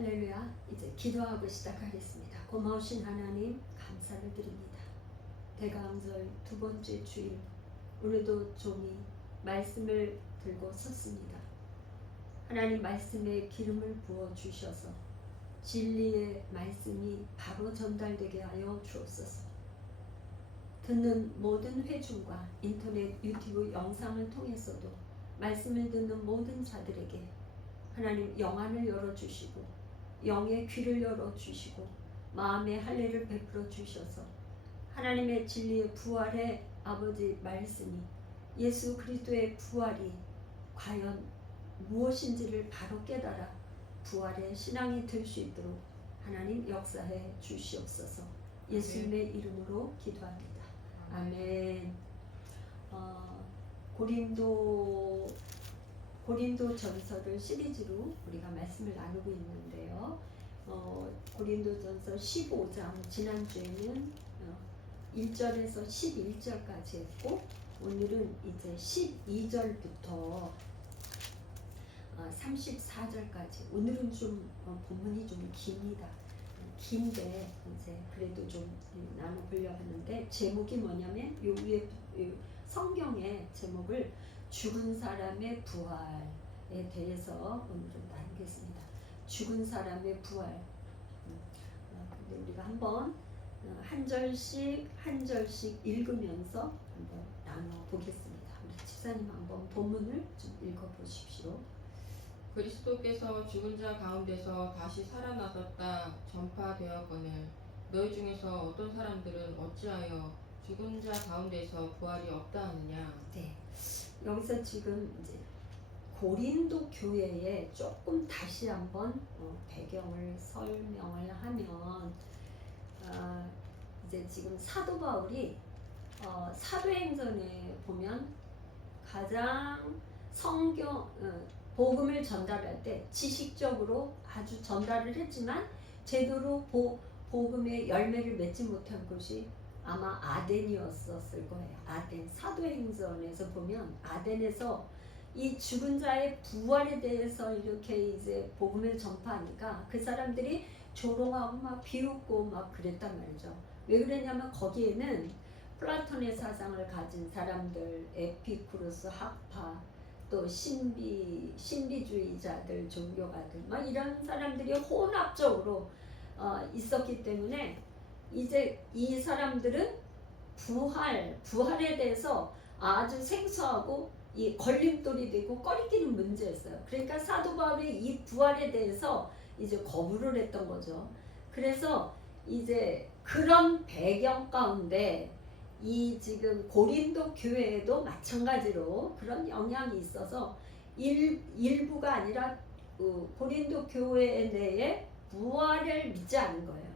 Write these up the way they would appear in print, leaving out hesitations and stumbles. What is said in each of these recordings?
할렐루야. 이제 기도하고 시작하겠습니다. 고마우신 하나님 감사를 드립니다. 대강절 두 번째 주일, 오늘도 종이 말씀을 들고 섰습니다. 하나님 말씀에 기름을 부어 주셔서 진리의 말씀이 바로 전달되게 하여 주옵소서. 듣는 모든 회중과 인터넷 유튜브 영상을 통해서도 말씀을 듣는 모든 자들에게 하나님 영안을 열어주시고 영의 귀를 열어주시고 마음의 할례를 베풀어 주셔서 하나님의 진리의 부활의 아버지 말씀이 예수 그리스도의 부활이 과연 무엇인지를 바로 깨달아 부활의 신앙이 될 수 있도록 하나님 역사해 주시옵소서. 예수님의 이름으로 기도합니다. 아멘. 고린도 전서를 시리즈로 우리가 말씀을 나누고 있는데요. 고린도 전서 15장 지난주에는 1절에서 11절까지 했고 오늘은 이제 12절부터 34절까지. 오늘은 좀 본문이 좀 깁니다. 긴데 이제 그래도 좀 나눠보려고 하는데 제목이 뭐냐면 요 위에 성경의 제목을 죽은 사람의 부활에 대해서 오늘은 나누겠습니다. 죽은 사람의 부활. 근데 우리가 한번 한 절씩 읽으면서 한번 나눠 보겠습니다. 우리 집사님 한번 본문을 좀 읽어 보십시오. 그리스도께서 죽은 자 가운데서 다시 살아나셨다 전파되었거늘 너희 중에서 어떤 사람들은 어찌하여 죽은 자 가운데서 부활이 없다 하느냐. 네, 여기서 지금 이제 고린도 교회에 조금 다시 한번 배경을 설명을 하면 이제 지금 사도 바울이 사도행전에 보면 가장 복음을 전달할 때 지식적으로 아주 전달을 했지만 제대로 복음의 열매를 맺지 못한 곳이 아마 아덴이었을 거예요. 아덴. 사도행전에서 보면 아덴에서 이 죽은 자의 부활에 대해서 이렇게 이제 복음을 전파하니까 그 사람들이 조롱하고 막 비웃고 막 그랬단 말이죠. 왜 그랬냐면 거기에는 플라톤의 사상을 가진 사람들, 에피쿠로스, 학파, 또 신비주의자들, 종교가들 막 이런 사람들이 혼합적으로 있었기 때문에 이제 이 사람들은 부활에 대해서 아주 생소하고 이 걸림돌이 되고 꺼리끼는 문제였어요. 그러니까 사도 바울이 이 부활에 대해서 이제 거부를 했던 거죠. 그래서 이제 그런 배경 가운데 이 지금 고린도 교회에도 마찬가지로 그런 영향이 있어서 일부가 아니라 고린도 교회 내에 부활을 믿지 않은 거예요.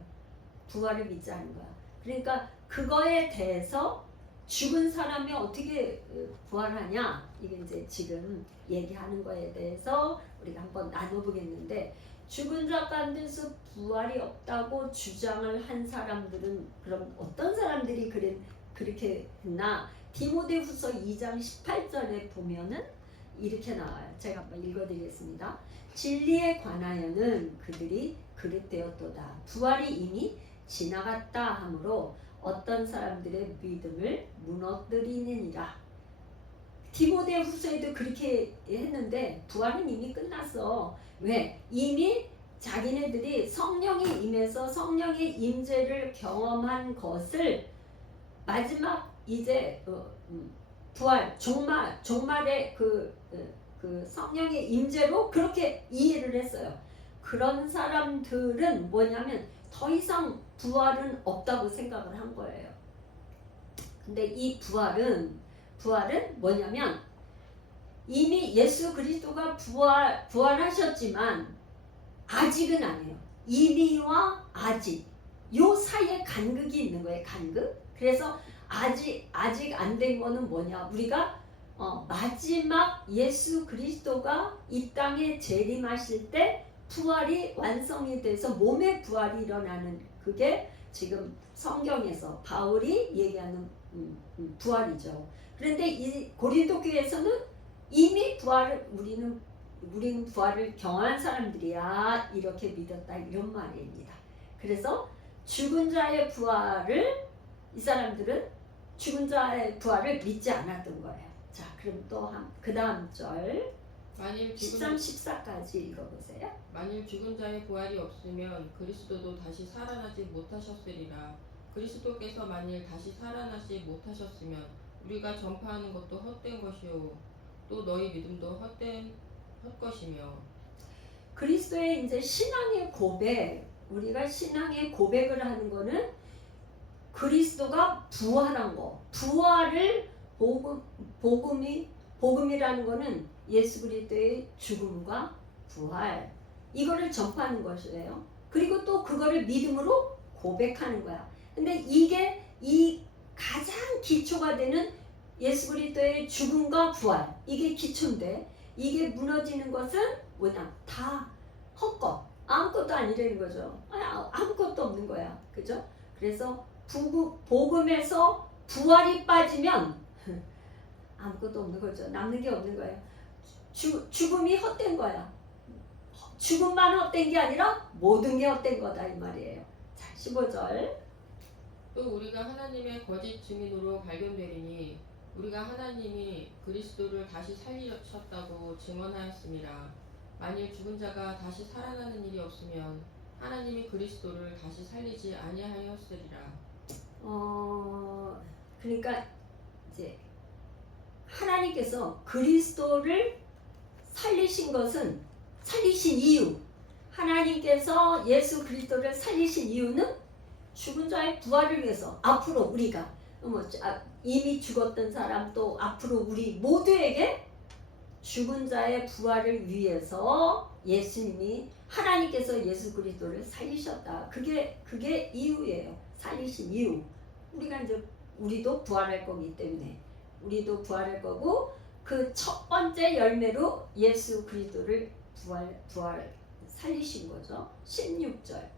부활을 믿지 않은 거야. 그러니까 그거에 대해서 죽은 사람이 어떻게 부활하냐, 이게 이제 지금 얘기하는 거에 대해서 우리가 한번 나눠보겠는데, 죽은 자 가운데서 부활이 없다고 주장을 한 사람들은 그럼 어떤 사람들이 그렇게 했나? 디모데후서 2장 18절에 보면은 이렇게 나와요. 제가 한번 읽어드리겠습니다. 진리에 관하여는 그들이 그릇되었도다. 부활이 이미 지나갔다 하므로 어떤 사람들의 믿음을 무너뜨리느니라. 디모데후서에도 그렇게 했는데 부활은 이미 끝났어. 왜? 이미 자기네들이 성령이 임해서 성령의 임재를 경험한 것을 마지막 이제 부활 종말의 그 성령의 임재로 그렇게 이해를 했어요. 그런 사람들은 뭐냐면 더 이상 부활은 없다고 생각을 한 거예요. 근데 이 부활은 뭐냐면 이미 예수 그리스도가 부활하셨지만 아직은 아니에요. 이미와 아직 요 사이에 간극이 있는 거예요. 간극. 그래서 아직 안 된 거는 뭐냐? 우리가 마지막 예수 그리스도가 이 땅에 재림하실 때 부활이 완성이 돼서 몸의 부활이 일어나는, 그게 지금 성경에서 바울이 얘기하는 부활이죠. 그런데 이 고린도 교회에서는 이미 부활을 우리는 우리는 부활을 경험한 사람들이야 이렇게 믿었다 이런 말입니다. 그래서 죽은 자의 부활을 이 사람들은 죽은 자의 부활을 믿지 않았던 거예요. 자, 그럼 또 그 다음 절 만일 13, 14까지 읽어보세요. 만일 죽은 자의 부활이 없으면 그리스도도 다시 살아나지 못하셨으리라. 그리스도께서 만일 다시 살아나지 못하셨으면 우리가 전파하는 것도 헛된 것이요 또 너희 믿음도 헛것이며. 그리스도의 이제 신앙의 고백, 우리가 신앙의 고백을 하는 거는 그리스도가 부활한 거, 부활을 복음이라는 거는 예수 그리스도의 죽음과 부활 이거를 전파하는 것이에요. 그리고 또 그거를 믿음으로 고백하는 거야. 근데 이게 이 가장 기초가 되는 예수 그리스도의 죽음과 부활 이게 기초인데 이게 무너지는 것은 뭐냐? 다 헛것, 아무것도 아니라는 거죠. 아무것도 없는 거야, 그죠? 그래서 복음에서 부활이 빠지면 아무것도 없는 거죠. 남는 게 없는 거예요. 죽음이 헛된 거야. 죽음만 헛된 게 아니라 모든 게 헛된 거다 이 말이에요. 자, 15절. 또 우리가 하나님의 거짓 증인으로 발견되리니 우리가 하나님이 그리스도를 다시 살리셨다고 증언하였습니다. 만일 죽은 자가 다시 살아나는 일이 없으면 하나님이 그리스도를 다시 살리지 아니하였으리라. 그러니까 이제 하나님께서 그리스도를 살리신 것은 살리신 이유, 하나님께서 예수 그리스도를 살리신 이유는 죽은 자의 부활을 위해서 앞으로 우리가 이미 죽었던 사람 또 앞으로 우리 모두에게 죽은 자의 부활을 위해서 예수님이 하나님께서 예수 그리스도를 살리셨다. 그게 이유예요. 살리신 이유. 우리도 부활할 거기 때문에 우리도 부활할 거고 그 첫 번째 열매로 예수 그리스도를 부활 살리신 거죠. 16절.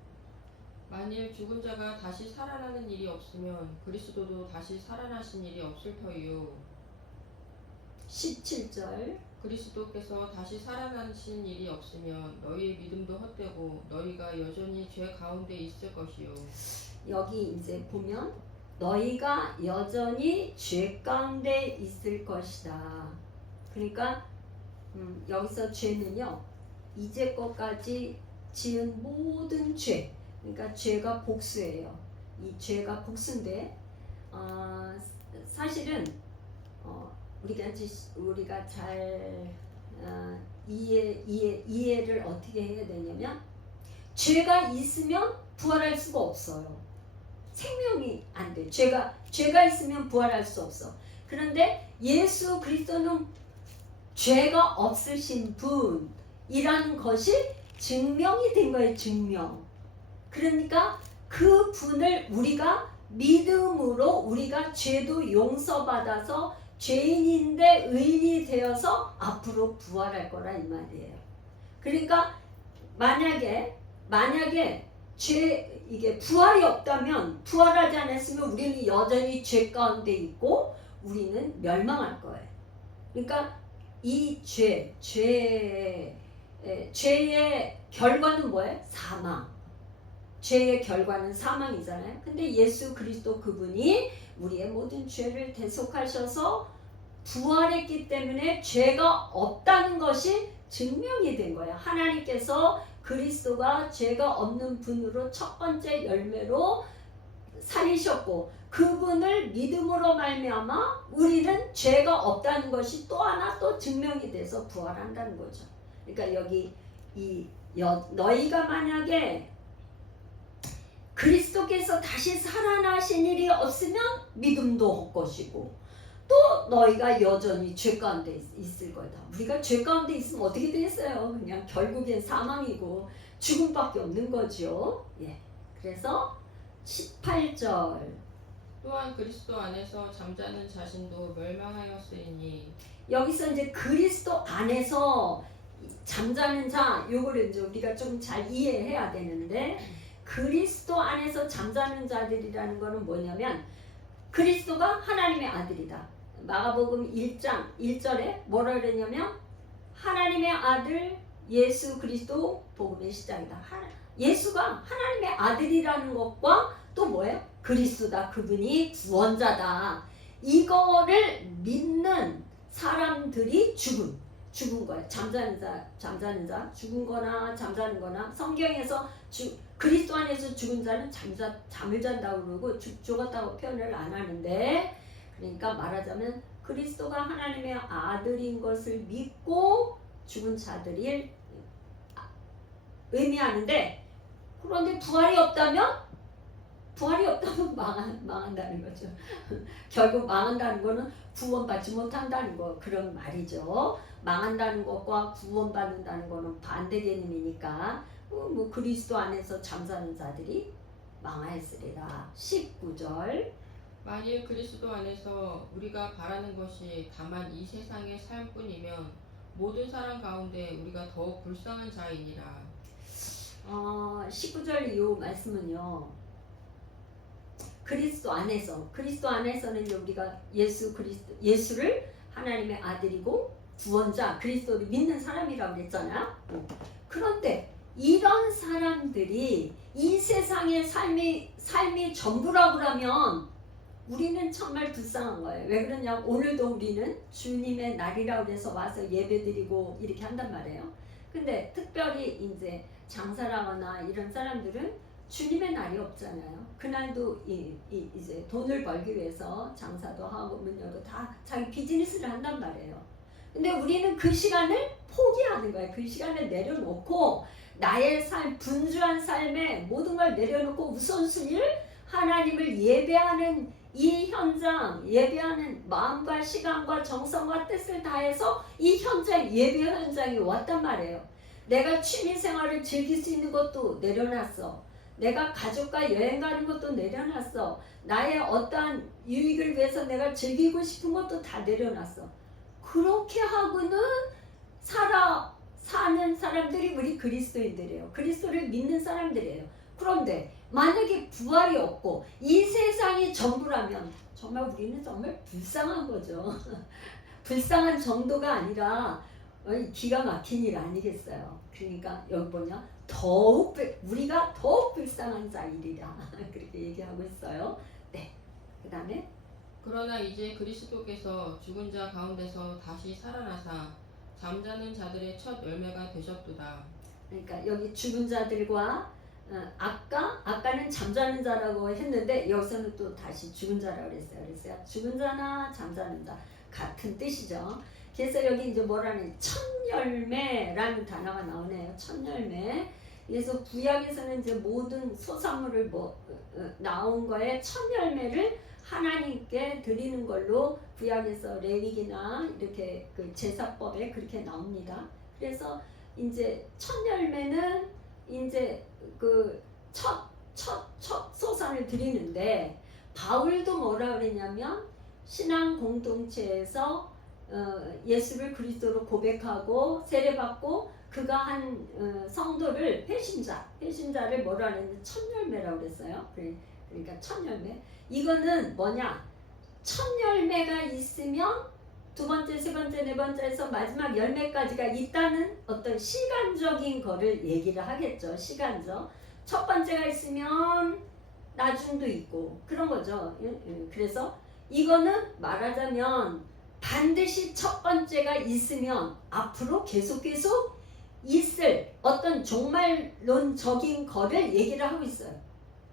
만일 죽은 자가 다시 살아나는 일이 없으면 그리스도도 다시 살아나신 일이 없을 터이요 17절. 그리스도께서 다시 살아나신 일이 없으면 너희의 믿음도 헛되고 너희가 여전히 죄 가운데 있을 것이요. 여기 이제 보면 너희가 여전히 죄 가운데 있을 것이다. 그러니까 여기서 죄는요 이제껏까지 지은 모든 죄, 그러니까 죄가 복수예요. 이 죄가 복수인데 사실은 우리가 잘 이해를 어떻게 해야 되냐면 죄가 있으면 부활할 수가 없어요. 생명이 안 돼. 죄가 있으면 부활할 수 없어. 그런데 예수 그리스도는 죄가 없으신 분이라는 것이 증명이 된 거예요. 증명. 그러니까 그 분을 우리가 믿음으로 우리가 죄도 용서받아서 죄인인데 의인이 되어서 앞으로 부활할 거라 이 말이에요. 그러니까 만약에 이게 부활이 없다면 부활하지 않았으면 우리는 여전히 죄 가운데 있고 우리는 멸망할 거예요. 그러니까 이 죄의 결과는 뭐예요? 사망. 죄의 결과는 사망이잖아요. 근데 예수 그리스도 그분이 우리의 모든 죄를 대속하셔서 부활했기 때문에 죄가 없다는 것이 증명이 된 거예요. 하나님께서 그리스도가 죄가 없는 분으로 첫 번째 열매로 살리셨고 그분을 믿음으로 말미암아 우리는 죄가 없다는 것이 또 하나 또 증명이 돼서 부활한다는 거죠. 그러니까 여기 너희가 만약에 그리스도께서 다시 살아나신 일이 없으면 믿음도 헛것이고 또 너희가 여전히 죄 가운데 있을 거다. 우리가 죄 가운데 있으면 어떻게 되겠어요? 그냥 결국엔 사망이고 죽음밖에 없는 거죠. 예. 그래서 18절. 또한 그리스도 안에서 잠자는 자신도 멸망하였으니. 여기서 이제 그리스도 안에서 잠자는 자, 요거를 이제 우리가 좀 잘 이해해야 되는데 그리스도 안에서 잠자는 자들이라는 거는 뭐냐면 그리스도가 하나님의 아들이다. 마가복음 1장 1절에 뭐라 그랬냐면 하나님의 아들 예수 그리스도 복음의 시작이다. 예수가 하나님의 아들이라는 것과 또 뭐예요? 그리스도다. 그분이 구원자다. 이거를 믿는 사람들이 죽은 거예요. 잠자는 자, 죽은 거나 잠자는 거나 성경에서 그리스도 안에서 죽은 자는 잠을 잔다고 그러고 죽었다고 표현을 안 하는데, 그러니까 말하자면 그리스도가 하나님의 아들인 것을 믿고 죽은 자들이 의미하는데, 그런데 부활이 없다면 망한다는 거죠. 결국 망한다는 거는 구원받지 못한다는 거, 그런 말이죠. 망한다는 것과 구원받는다는 거는 반대 개념이니까 뭐 그리스도 안에서 잠자는 자들이 망하였으리라. 19절. 만일 그리스도 안에서 우리가 바라는 것이 다만 이 세상의 삶뿐이면 모든 사람 가운데 우리가 더욱 불쌍한 자이니라. 19절 이후 말씀은요, 그리스도 안에서는 우리가 예수를 하나님의 아들이고 구원자, 그리스도를 믿는 사람이라고 그랬잖아요. 그런데 이런 사람들이 이 세상의 삶이 전부라고 하면 우리는 정말 불쌍한 거예요. 왜 그러냐? 오늘도 우리는 주님의 날이라고 해서 와서 예배드리고 이렇게 한단 말이에요. 근데 특별히 이제 장사라거나 이런 사람들은 주님의 날이 없잖아요. 그날도 이제 돈을 벌기 위해서 장사도 하고 문 열고 다 자기 비즈니스를 한단 말이에요. 근데 우리는 그 시간을 포기하는 거예요. 그 시간을 내려놓고 나의 삶, 분주한 삶에 모든 걸 내려놓고 우선순위를 하나님을 예배하는 이 현장, 예배하는 마음과 시간과 정성과 뜻을 다해서 이 현장, 예배 현장이 왔단 말이에요. 내가 취미생활을 즐길 수 있는 것도 내려놨어. 내가 가족과 여행 가는 것도 내려놨어. 나의 어떠한 유익을 위해서 내가 즐기고 싶은 것도 다 내려놨어. 그렇게 하고는 사는 사람들이 우리 그리스도인들이에요. 그리스도를 믿는 사람들이에요. 그런데 만약에 부활이 없고 이 세상이 전부라면 정말 우리는 정말 불쌍한 거죠. 불쌍한 정도가 아니라 기가 막힌 일 아니겠어요. 그러니까 여기 뭐냐, 우리가 더욱 불쌍한 자이리라 그렇게 얘기하고 있어요. 네, 그 다음에 그러나 이제 그리스도께서 죽은 자 가운데서 다시 살아나사 잠자는 자들의 첫 열매가 되셨도다. 그러니까 여기 죽은 자들과 아까는 잠자는 자라고 했는데 여기서는 또 다시 죽은 자라고 그랬어요. 죽은 자나 잠자는 자 같은 뜻이죠. 그래서 여기 이제 뭐라는 첫 열매라는 단어가 나오네요. 첫 열매. 그래서 구약에서는 이제 모든 소산물을 나온 거에 첫 열매를 하나님께 드리는 걸로 구약에서 레위기나 이렇게 그 제사법에 그렇게 나옵니다. 그래서 이제 첫 열매는 이제 그 첫 소산을 드리는데, 바울도 뭐라 그랬냐면 신앙 공동체에서 예수를 그리스도로 고백하고 세례받고 그가 한 성도를 회심자를 뭐라 그랬는데 첫 열매라고 그랬어요. 그러니까 첫 열매. 이거는 뭐냐? 첫 열매가 있으면 두 번째, 세 번째, 네 번째에서 마지막 열매까지가 있다는 어떤 시간적인 거를 얘기를 하겠죠. 시간적. 첫 번째가 있으면 나중도 있고 그런 거죠. 그래서 이거는 말하자면 반드시 첫 번째가 있으면 앞으로 계속 있을 어떤 종말론적인 거를 얘기를 하고 있어요.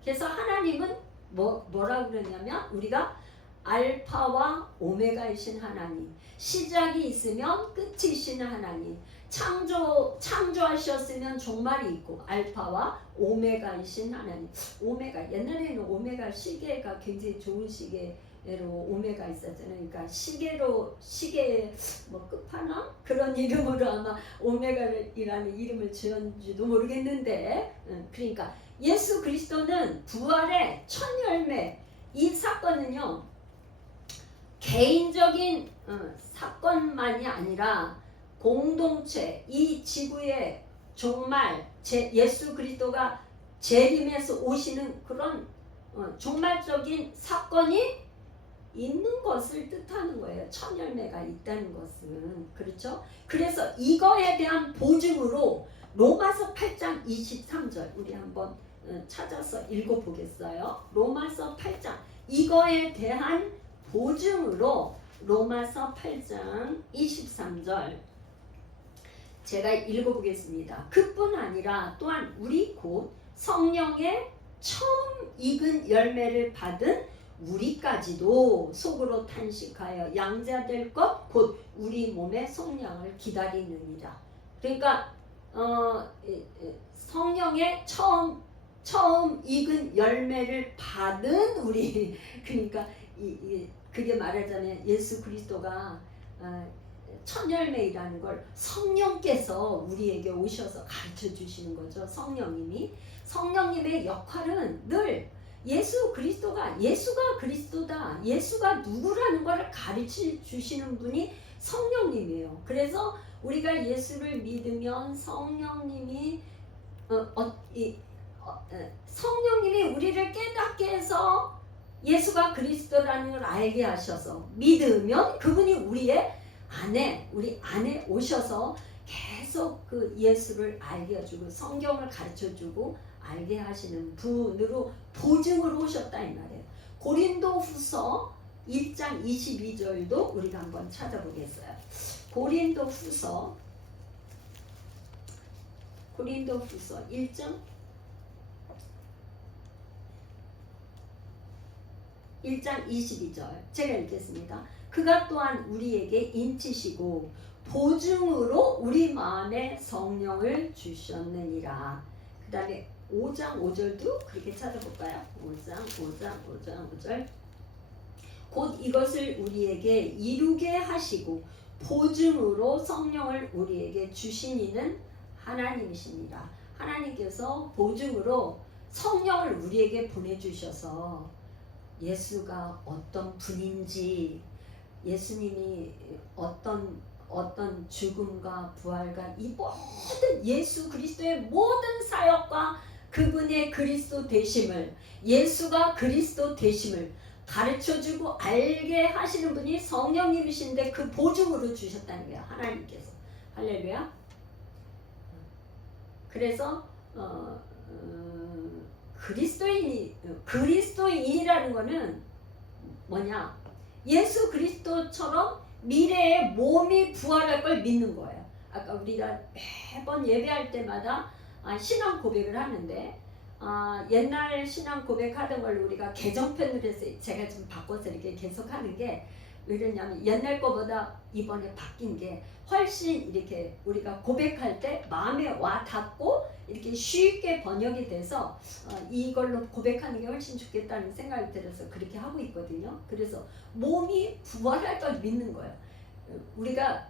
그래서 하나님은 뭐라고 그러냐면 우리가 알파와 오메가이신 하나님, 시작이 있으면 끝이신 하나님, 창조하셨으면 종말이 있고 알파와 오메가이신 하나님. 오메가, 옛날에는 오메가 시계가 굉장히 좋은 시계로 오메가 있었잖아요. 그러니까 시계 뭐 끝판왕 그런 이름으로 아마 오메가이라는 이름을 지었는지도 모르겠는데, 그러니까 예수 그리스도는 부활의 첫 열매. 이 사건은요 개인적인 사건만이 아니라 공동체, 이 지구의 종말, 예수 그리스도가 재림해서 오시는 그런 종말적인 사건이 있는 것을 뜻하는 거예요. 첫 열매가 있다는 것은. 그렇죠? 그래서 이거에 대한 보증으로 로마서 8장 23절 우리 한번 찾아서 읽어보겠어요. 로마서 8장 이거에 대한 보증으로 로마서 8장 23절 제가 읽어보겠습니다. 그뿐 아니라 또한 우리 곧 성령의 처음 익은 열매를 받은 우리까지도 속으로 탄식하여 양자될 것 곧 우리 몸의 속량을 기다리느니라. 그러니까 성령의 처음 익은 열매를 받은 우리 그러니까 그게 말하자면 예수 그리스도가 첫 열매이라는 걸 성령께서 우리에게 오셔서 가르쳐 주시는 거죠. 성령님의 역할은 늘 예수가 그리스도다. 예수가 누구라는 걸 가르쳐 주시는 분이 성령님이에요. 그래서 우리가 예수를 믿으면 성령님이 우리를 깨닫게 해서 예수가 그리스도라는 걸 알게 하셔서 믿으면 그분이 우리 안에 오셔서 계속 그 예수를 알게 해주고 성경을 가르쳐주고 알게 하시는 분으로 보증으로 오셨다 이 말이에요. 고린도후서 1장 22절도 우리가 한번 찾아보겠어요. 고린도후서 1장 22절 제가 읽겠습니다. 그가 또한 우리에게 인치시고 보증으로 우리 마음에 성령을 주셨느니라. 그 다음에 5장 5절도 그렇게 찾아볼까요? 5절 곧 이것을 우리에게 이루게 하시고 보증으로 성령을 우리에게 주신 이는 하나님이시니라. 하나님께서 보증으로 성령을 우리에게 보내주셔서 예수가 어떤 분인지 예수님이 어떤 죽음과 부활과 이 모든 예수 그리스도의 모든 사역과 그분의 그리스도 되심을 예수가 그리스도 되심을 가르쳐주고 알게 하시는 분이 성령님이신데 그 보증으로 주셨다는 거예요. 하나님께서. 할렐루야. 그래서 그리스도인이라는 거는 뭐냐? 예수 그리스도처럼 미래에 몸이 부활할 걸 믿는 거예요. 아까 우리가 매번 예배할 때마다 신앙 고백을 하는데 옛날 신앙 고백하던 걸 우리가 개정편을 해서 제가 좀 바꿔서 이렇게 계속 하는 게 왜 그러냐면 옛날 거보다 이번에 바뀐 게 훨씬 이렇게 우리가 고백할 때 마음에 와 닿고 이렇게 쉽게 번역이 돼서 이걸로 고백하는 게 훨씬 좋겠다는 생각이 들어서 그렇게 하고 있거든요. 그래서 몸이 부활할 걸 믿는 거예요. 우리가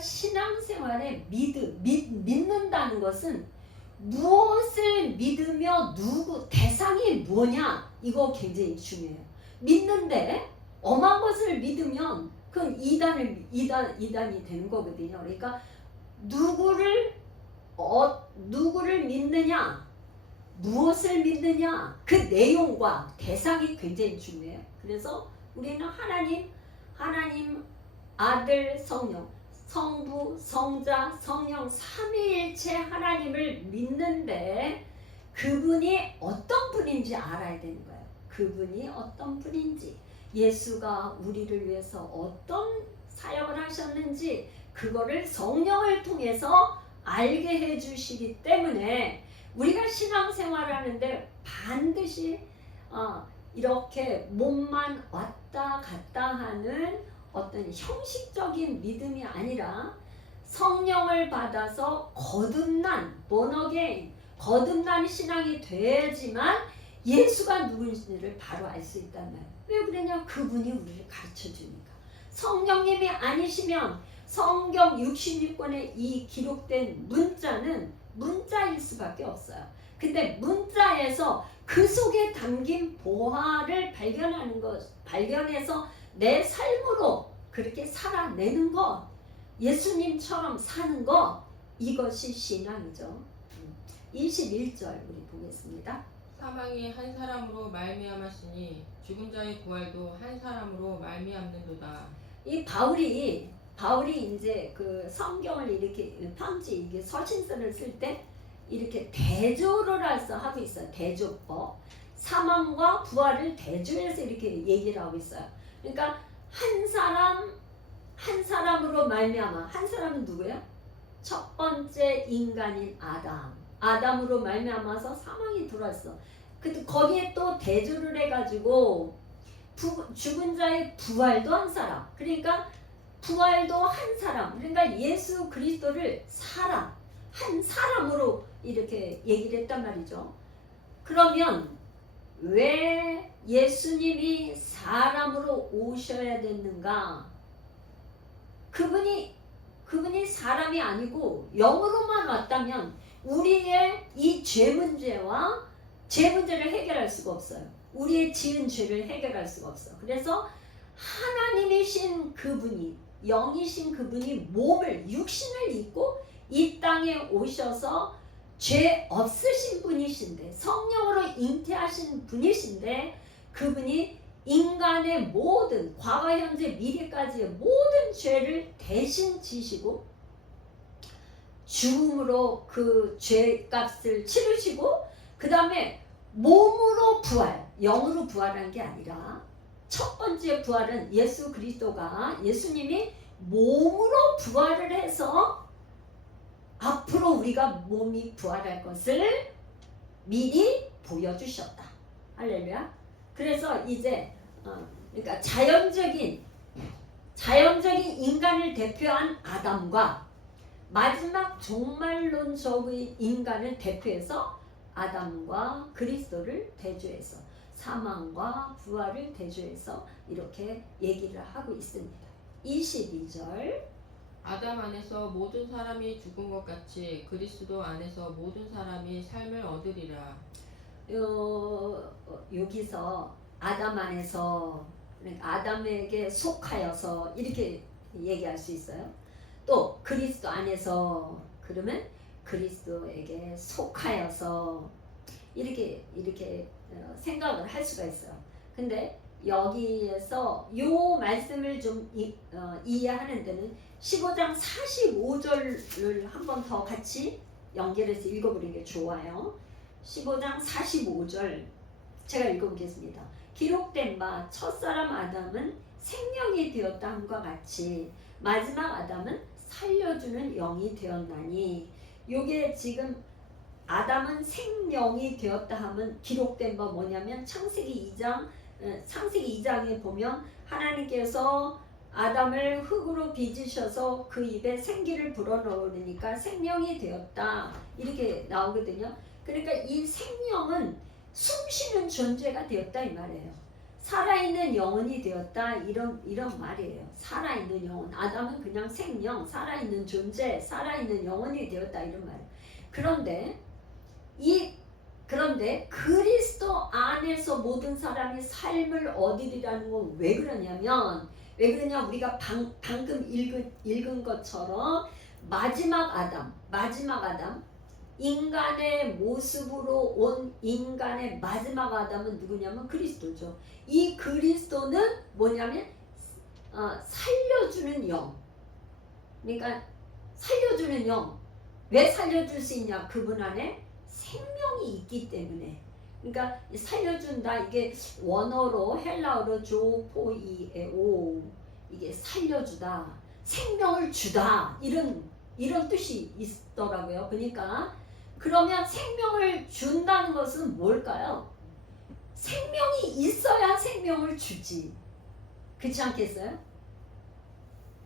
신앙생활에 믿는다는 것은 무엇을 믿으며 대상이 뭐냐 이거 굉장히 중요해요. 믿는데 엄한 것을 믿으면 그건 이단이 되는 거거든요. 그러니까 누구를 믿느냐, 무엇을 믿느냐 그 내용과 대상이 굉장히 중요해요. 그래서 우리는 하나님 아들 성령 성부 성자 성령 삼위일체 하나님을 믿는데 그분이 어떤 분인지 알아야 되는 거예요. 그분이 어떤 분인지 예수가 우리를 위해서 어떤 사역을 하셨는지 그거를 성령을 통해서 알게 해주시기 때문에 우리가 신앙생활을 하는데 반드시 이렇게 몸만 왔다 갔다 하는 어떤 형식적인 믿음이 아니라 성령을 받아서 거듭난 거듭난 신앙이 돼야지만 예수가 누군지를 바로 알 수 있단 말이에요. 왜 그러냐? 그분이 우리를 가르쳐주니까. 성령님이 아니시면 성경 66권에 이 기록된 문자는 문자일 수밖에 없어요. 근데 문자에서 그 속에 담긴 보화를 발견해서 내 삶으로 그렇게 살아내는 것, 예수님처럼 사는 것, 이것이 신앙이죠. 21절 우리 보겠습니다. 사망이 한 사람으로 말미암았으니 죽은 자의 부활도 한 사람으로 말미암는도다. 이 바울이 이제 그 성경을 이렇게 편지 이게 서신서를 쓸 때 이렇게 대조를 해서 하고 있어요. 대조법. 사망과 부활을 대조해서 이렇게 얘기를 하고 있어요. 그러니까 한 사람으로 말미암아. 한 사람은 누구예요? 첫 번째 인간인 아담으로 말미암아서 사망이 들어왔어. 근데 거기에 또 대조를 해가지고 죽은 자의 부활도 한 사람. 그러니까 부활도 한 사람. 그러니까 예수 그리스도를 한 사람으로 이렇게 얘기를 했단 말이죠. 그러면 왜 예수님이 사람으로 오셔야 됐는가? 그분이 사람이 아니고 영으로만 왔다면 우리의 이 죄 문제를 해결할 수가 없어요. 우리의 지은 죄를 해결할 수가 없어. 그래서 하나님이신 그분이, 영이신 그분이 육신을 입고 이 땅에 오셔서 죄 없으신 분이신데, 성령으로 잉태하신 분이신데, 그분이 인간의 모든 과거 현재 미래까지의 모든 죄를 대신 지시고 죽음으로 그 죄값을 치르시고, 그 다음에 몸으로 부활, 영으로 부활한 게 아니라 첫 번째 부활은 예수님이 몸으로 부활을 해서 앞으로 우리가 몸이 부활할 것을 미리 보여주셨다. 할렐루야. 그래서 이제 그러니까 자연적인 인간을 대표한 아담과 마지막 종말론적인 인간을 대표해서 아담과 그리스도를 대조해서 사망과 부활을 대조해서 이렇게 얘기를 하고 있습니다. 22절 아담 안에서 모든 사람이 죽은 것 같이 그리스도 안에서 모든 사람이 삶을 얻으리라. 여기서 아담 안에서, 아담에게 속하여서 이렇게 얘기할 수 있어요. 또 그리스도 안에서 그러면 그리스도에게 속하여서 이렇게 생각을 할 수가 있어요. 근데 여기에서 요 말씀을 좀 이해하는 데는 15장 45절을 한 번 더 같이 연결해서 읽어보는 게 좋아요. 15장 45절 제가 읽어보겠습니다. 기록된 바 첫사람 아담은 생명이 되었다 함과 같이 마지막 아담은 살려주는 영이 되었나니, 요게 지금 아담은 생명이 되었다 하면 기록된 바 뭐냐면 창세기 2장에 보면 하나님께서 아담을 흙으로 빚으셔서 그 입에 생기를 불어넣으니까 생명이 되었다 이렇게 나오거든요. 그러니까 이 생명은 숨쉬는 존재가 되었다 이 말이에요. 살아있는 영혼이 되었다 이런 말이에요. 살아있는 영혼. 아담은 그냥 생명, 살아있는 존재, 살아있는 영혼이 되었다 이런 말이에요. 그런데 그리스도 안에서 모든 사람이 삶을 얻으리라는 건 왜 그러냐 우리가 방금 읽은 것처럼 마지막 아담 인간의 모습으로 온 인간의 마지막 아담은 누구냐면 그리스도죠. 이 그리스도는 뭐냐면 살려주는 영. 그러니까 살려주는 영. 왜 살려줄 수 있냐? 그분 안에 생명이 있기 때문에. 그러니까 살려준다, 이게 원어로 헬라어로 조포이에오, 이게 살려주다, 생명을 주다 이런 뜻이 있더라고요. 그러면 생명을 준다는 것은 뭘까요? 생명이 있어야 생명을 주지. 그렇지 않겠어요?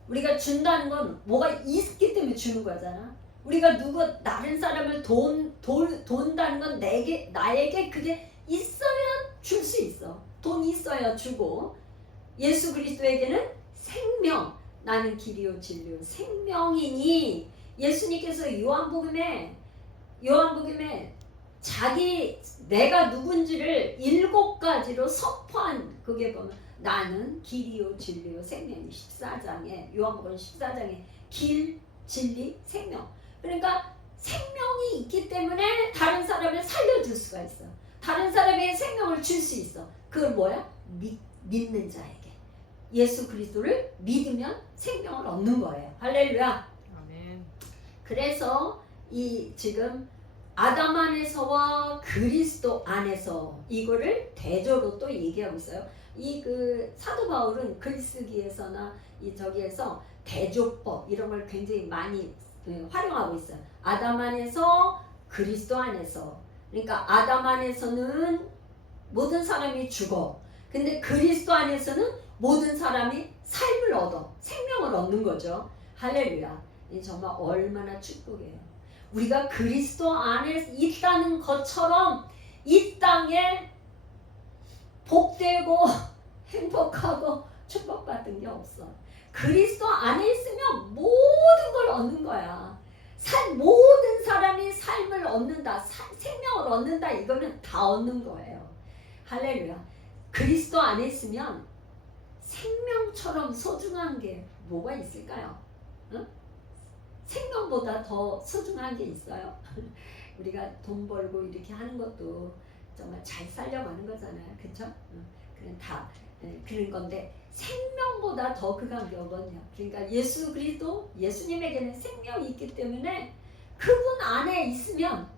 우리가 준다는 건 뭐가 있기 때문에 주는 거잖아. 우리가 다른 사람을 돈다는 건 나에게 그게 있어야 줄 수 있어. 돈 있어야 주고, 예수 그리스도에게는 생명, 나는 길이요 진리요 생명이니, 예수님께서 요한복음에 내가 누군지를 7가지로 선포한, 그게 보면 나는 길이요 진리요 생명이 14장에, 요한복음 14장에 길, 진리, 생명. 그러니까 생명이 있기 때문에 다른 사람을 살려줄 수가 있어. 다른 사람에게 생명을 줄 수 있어. 그걸 뭐야? 믿는 자에게. 예수 그리스도를 믿으면 생명을 얻는 거예요. 할렐루야. 아멘. 그래서 이 지금 아담 안에서와 그리스도 안에서 이거를 대조로 또 얘기하고 있어요. 이 그 사도 바울은 글쓰기에서나 이 저기에서 대조법 이런 걸 굉장히 많이 활용하고 있어요. 아담 안에서 그리스도 안에서. 그러니까 아담 안에서는 모든 사람이 죽어. 근데 그리스도 안에서는 모든 사람이 삶을 얻어. 생명을 얻는 거죠. 할렐루야. 이 정말 얼마나 축복이에요. 우리가 그리스도 안에 있다는 것처럼 이 땅에 복되고 행복하고 축복받은 게 없어. 그리스도 안에 있으면 모든 걸 얻는 거야. 모든 사람이 삶을 얻는다, 생명을 얻는다, 이거는 다 얻는 거예요. 할렐루야. 그리스도 안에 있으면 생명처럼 소중한 게 뭐가 있을까요? 응? 생명보다 더 소중한 게 있어요. 우리가 돈 벌고 이렇게 하는 것도 정말 잘 살려가는 거잖아요. 그렇죠? 그런 다 그런 건데 생명보다 더 그 가격은요. 그러니까 예수 그리스도 예수님에게는 생명이 있기 때문에 그분 안에 있으면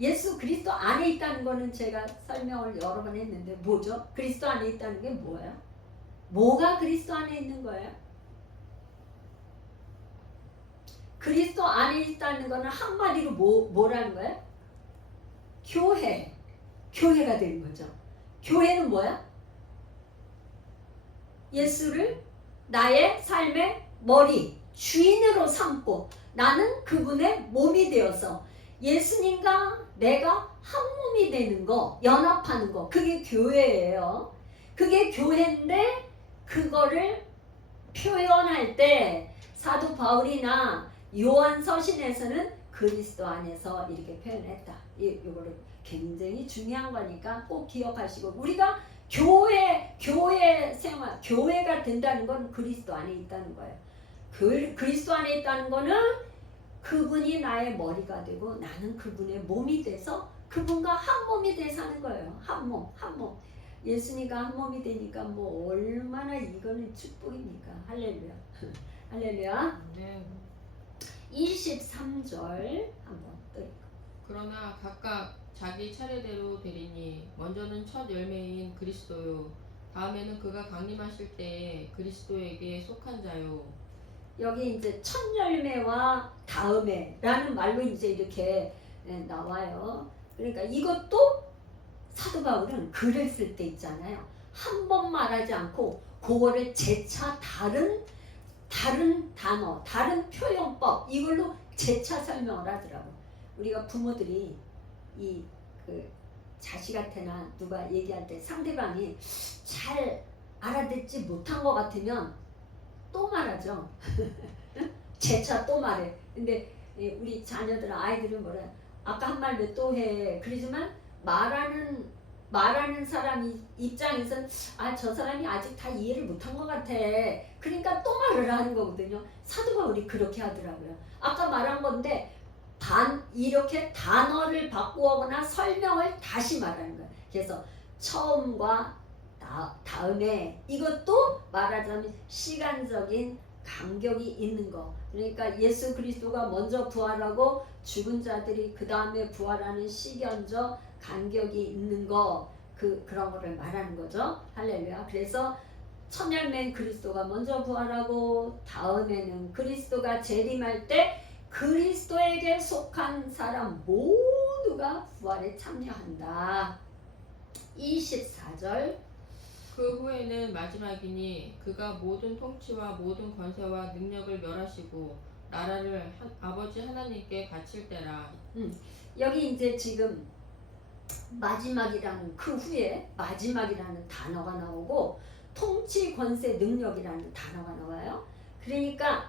예수 그리스도 안에 있다는 거는 제가 설명을 여러 번 했는데 뭐죠? 그리스도 안에 있다는 게 뭐예요? 뭐가 그리스도 안에 있는 거예요? 그리스도 안에 있다는 거는 한마디로 뭐라는 거예요? 교회가 되는 거죠. 교회는 뭐야? 예수를 나의 삶의 머리, 주인으로 삼고 나는 그분의 몸이 되어서 예수님과 내가 한 몸이 되는 거, 연합하는 거, 그게 교회예요. 그게 교회인데 그거를 표현할 때 사도 바울이나 요한 서신에서는 그리스도 안에서 이렇게 표현했다. 이거를 굉장히 중요한 거니까 꼭 기억하시고 우리가 교회 생활, 교회가 된다는 건 그리스도 안에 있다는 거예요. 그리스도 안에 있다는 거는 그분이 나의 머리가 되고 나는 그분의 몸이 돼서 그분과 한 몸이 돼서 하는 거예요. 한 몸. 예수님과 한 몸이 되니까 뭐 얼마나 이거는 축복입니까? 할렐루야. 할렐루야. 네. 23절 한번 또 읽고. 그러나 각각 자기 차례대로 되리니 먼저는 첫 열매인 그리스도요 다음에는 그가 강림하실 때에 그리스도에게 속한 자요. 여기 이제 첫 열매와 다음에라는 말로 이제 이렇게 나와요. 그러니까 이것도 사도 바울은 글을 쓸 때 있잖아요. 한 번 말하지 않고 그거를 재차 다른 단어, 다른 표현법 이걸로 재차 설명을 하더라고. 우리가 부모들이 그 자식한테나 누가 얘기할 때 상대방이 잘 알아듣지 못한 것 같으면 또 말하죠. 재차 또 말해. 근데 우리 자녀들 아이들은 뭐래? 아까 한 말 왜 또 해? 그러지만 말하는 사람 입장에서는 저 사람이 아직 다 이해를 못한 것 같아. 그러니까 또 말을 하는 거거든요. 사도 바울이 그렇게 하더라고요. 아까 말한 건데 이렇게 단어를 바꾸거나 설명을 다시 말하는 거예요. 그래서 처음과 다음에 이것도 말하자면 시간적인 간격이 있는 거. 그러니까 예수 그리스도가 먼저 부활하고 죽은 자들이 그 다음에 부활하는 시간적 간격이 있는 거. 그런 거를 말하는 거죠. 할렐루야. 그래서 첫 열매인 그리스도가 먼저 부활하고 다음에는 그리스도가 재림할 때 그리스도에게 속한 사람 모두가 부활에 참여한다. 24절. 그 후에는 마지막이니 그가 모든 통치와 모든 권세와 능력을 멸하시고 나라를 아버지 하나님께 바칠 때라. 여기 이제 지금 마지막이라는 그 후에 마지막이라는 단어가 나오고 통치 권세 능력이라는 단어가 나와요. 그러니까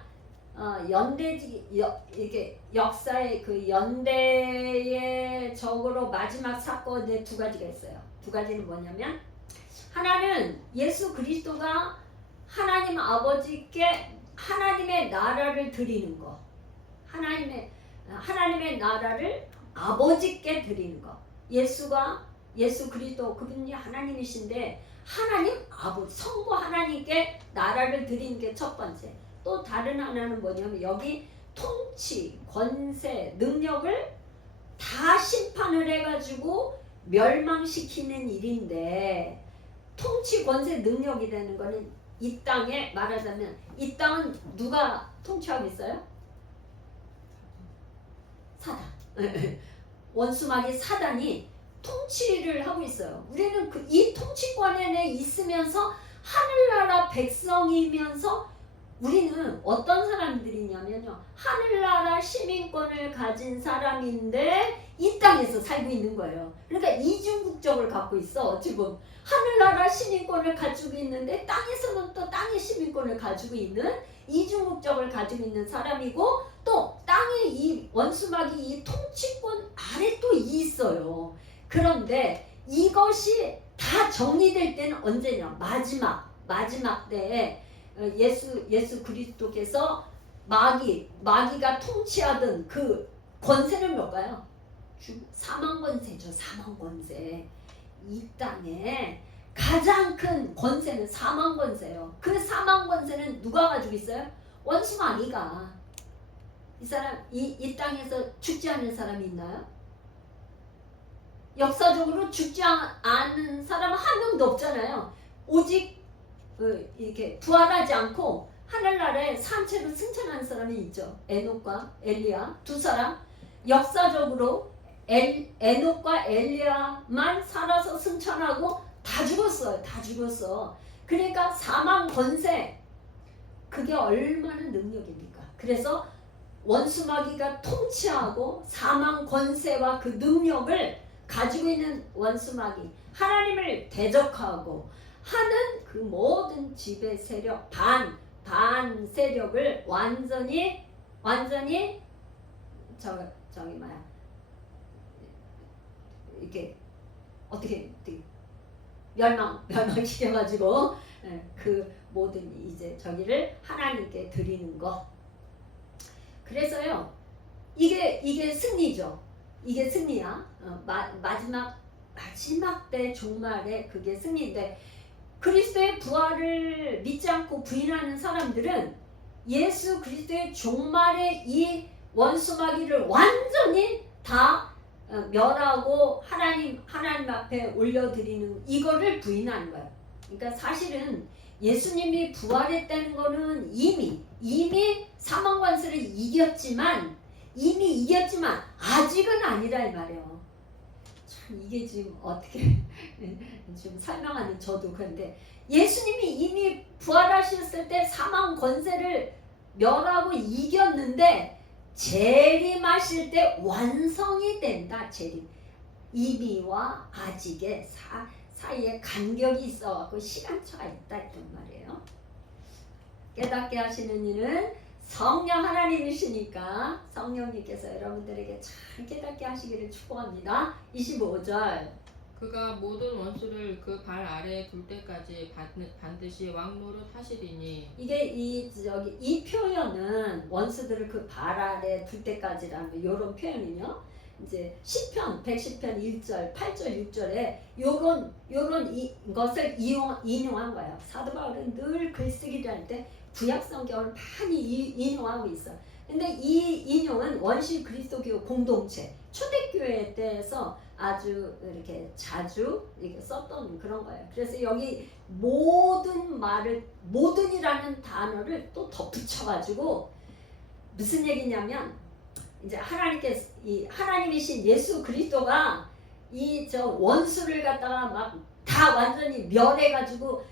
이게 역사의 그 연대의 적으로 마지막 사건에 두 가지가 있어요. 두 가지는 뭐냐면 하나는 예수 그리스도가 하나님 아버지께 하나님의 나라를 드리는 거. 하나님의 나라를 아버지께 드리는 거. 예수가 예수 그리스도 그분이 하나님이신데 하나님 아버지 성부 하나님께 나라를 드리는 게 첫 번째. 또 다른 하나는 뭐냐면 여기 통치, 권세, 능력을 다 심판을 해가지고 멸망시키는 일인데 통치, 권세, 능력이 되는 거는 이 땅에 말하자면 이 땅은 누가 통치하고 있어요? 사단. 원수마귀 사단이 통치를 하고 있어요. 우리는 이 통치권에 있으면서 하늘나라 백성이면서 우리는 어떤 사람들이냐면요. 하늘나라 시민권을 가진 사람인데 이 땅에서 살고 있는 거예요. 그러니까 이중국적을 갖고 있어. 지금 하늘나라 시민권을 가지고 있는데 땅에서는 또 땅의 시민권을 가지고 있는 이중국적을 가지고 있는 사람이고 또 땅의 이 원수마귀 이 통치권 아래 또 있어요. 그런데 이것이 다 정리될 때는 언제냐? 마지막 때에 예수 그리스도께서 마귀가 통치하던 그 권세를 뭘까요? 사망 권세죠. 사망 권세. 이 땅에 가장 큰 권세는 사망 권세예요. 그 사망 권세는 누가 가지고 있어요? 원수마귀가. 이 사람 이 땅에서 죽지 않은 사람이 있나요? 역사적으로 죽지 않은 사람은 한 명도 없잖아요. 오직 이렇게 부활하지 않고 하늘나라에 산채로 승천한 사람이 있죠. 에녹과 엘리야 두 사람. 역사적으로 에녹과 엘리야만 살아서 승천하고 다 죽었어요. 다 죽었어. 그러니까 사망 권세 그게 얼마나 능력입니까? 그래서 원수마귀가 통치하고 사망 권세와 그 능력을 가지고 있는 원수마귀 하나님을 대적하고 하는 그 모든 지배 세력 반 세력을 완전히 저기 뭐야 이렇게 어떻게 멸망시켜가지고 그 모든 이제 저기를 하나님께 드리는 거. 그래서요 이게 승리죠. 이게 승리야. 마지막 때 종말에 그게 승리인데 그리스도의 부활을 믿지 않고 부인하는 사람들은 예수 그리스도의 종말에 이 원수마귀를 완전히 다 멸하고 하나님 앞에 올려드리는 이거를 부인하는 거예요. 그러니까 사실은 예수님이 부활했다는 거는 이미 사망 권세를 이겼지만 아직은 아니라 이 말이에요. 참 이게 지금 어떻게 좀 설명하는 저도 그런데 예수님이 이미 부활하셨을 때 사망 권세를 멸하고 이겼는데 재림하실 때 완성이 된다. 재림. 이미와 아직의 사이에 간격이 있어갖고 시간차가 있다 했단 말이에요. 깨닫게 하시는 이는 성령 하나님이시니까 성령님께서 여러분들에게 잘 깨닫게 하시기를 축복합니다. 25절 그가 모든 원수를 그 발 아래에 둘 때까지 반드시 왕노릇 하시리니. 이게 이 표현은 원수들을 그 발 아래 둘 때까지라는 이런 표현이요. 이제 시편 110편 1절 8절 6절에 요런 것을 인용한 거예요. 사도 바울은 늘 글쓰기를 할 때 구약 성경을 많이 인용하고 있어. 근데 이 인용은 원시 그리스도교 공동체 초대교회 때에서 아주 이렇게 자주 이렇게 썼던 그런 거예요. 그래서 여기 모든이라는 단어를 또 덧붙여가지고 무슨 얘기냐면 이제 하나님이신 예수 그리스도가 이 저 원수를 갖다가 막 다 완전히 멸해가지고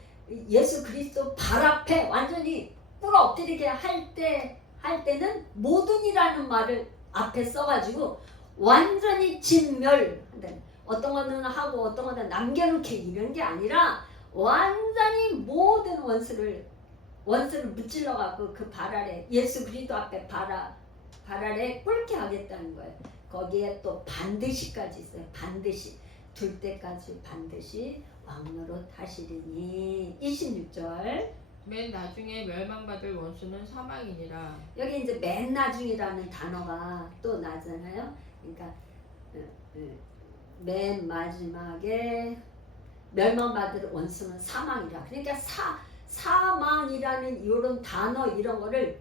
예수 그리스도 발 앞에 완전히 꿇어 엎드리게 할 때는 모든이라는 말을 앞에 써가지고 완전히 진멸한다. 어떤 거는 하고 어떤 거는 남겨놓게 이런 게 아니라 완전히 모든 원수를 무찔러갖고 그 발 아래 예수 그리스도 앞에 발 아래 꿇게 하겠다는 거예요. 거기에 또 반드시까지 있어요. 반드시 둘 때까지 반드시 왕노릇 하시리니. 26절 맨 나중에 멸망받을 원수는 사망이니라. 여기 이제 맨 나중이라는 단어가 또 나잖아요. 그러니까 맨 마지막에 멸망받을 원수는 사망이라. 그러니까 사망이라는 이런 단어 이런 거를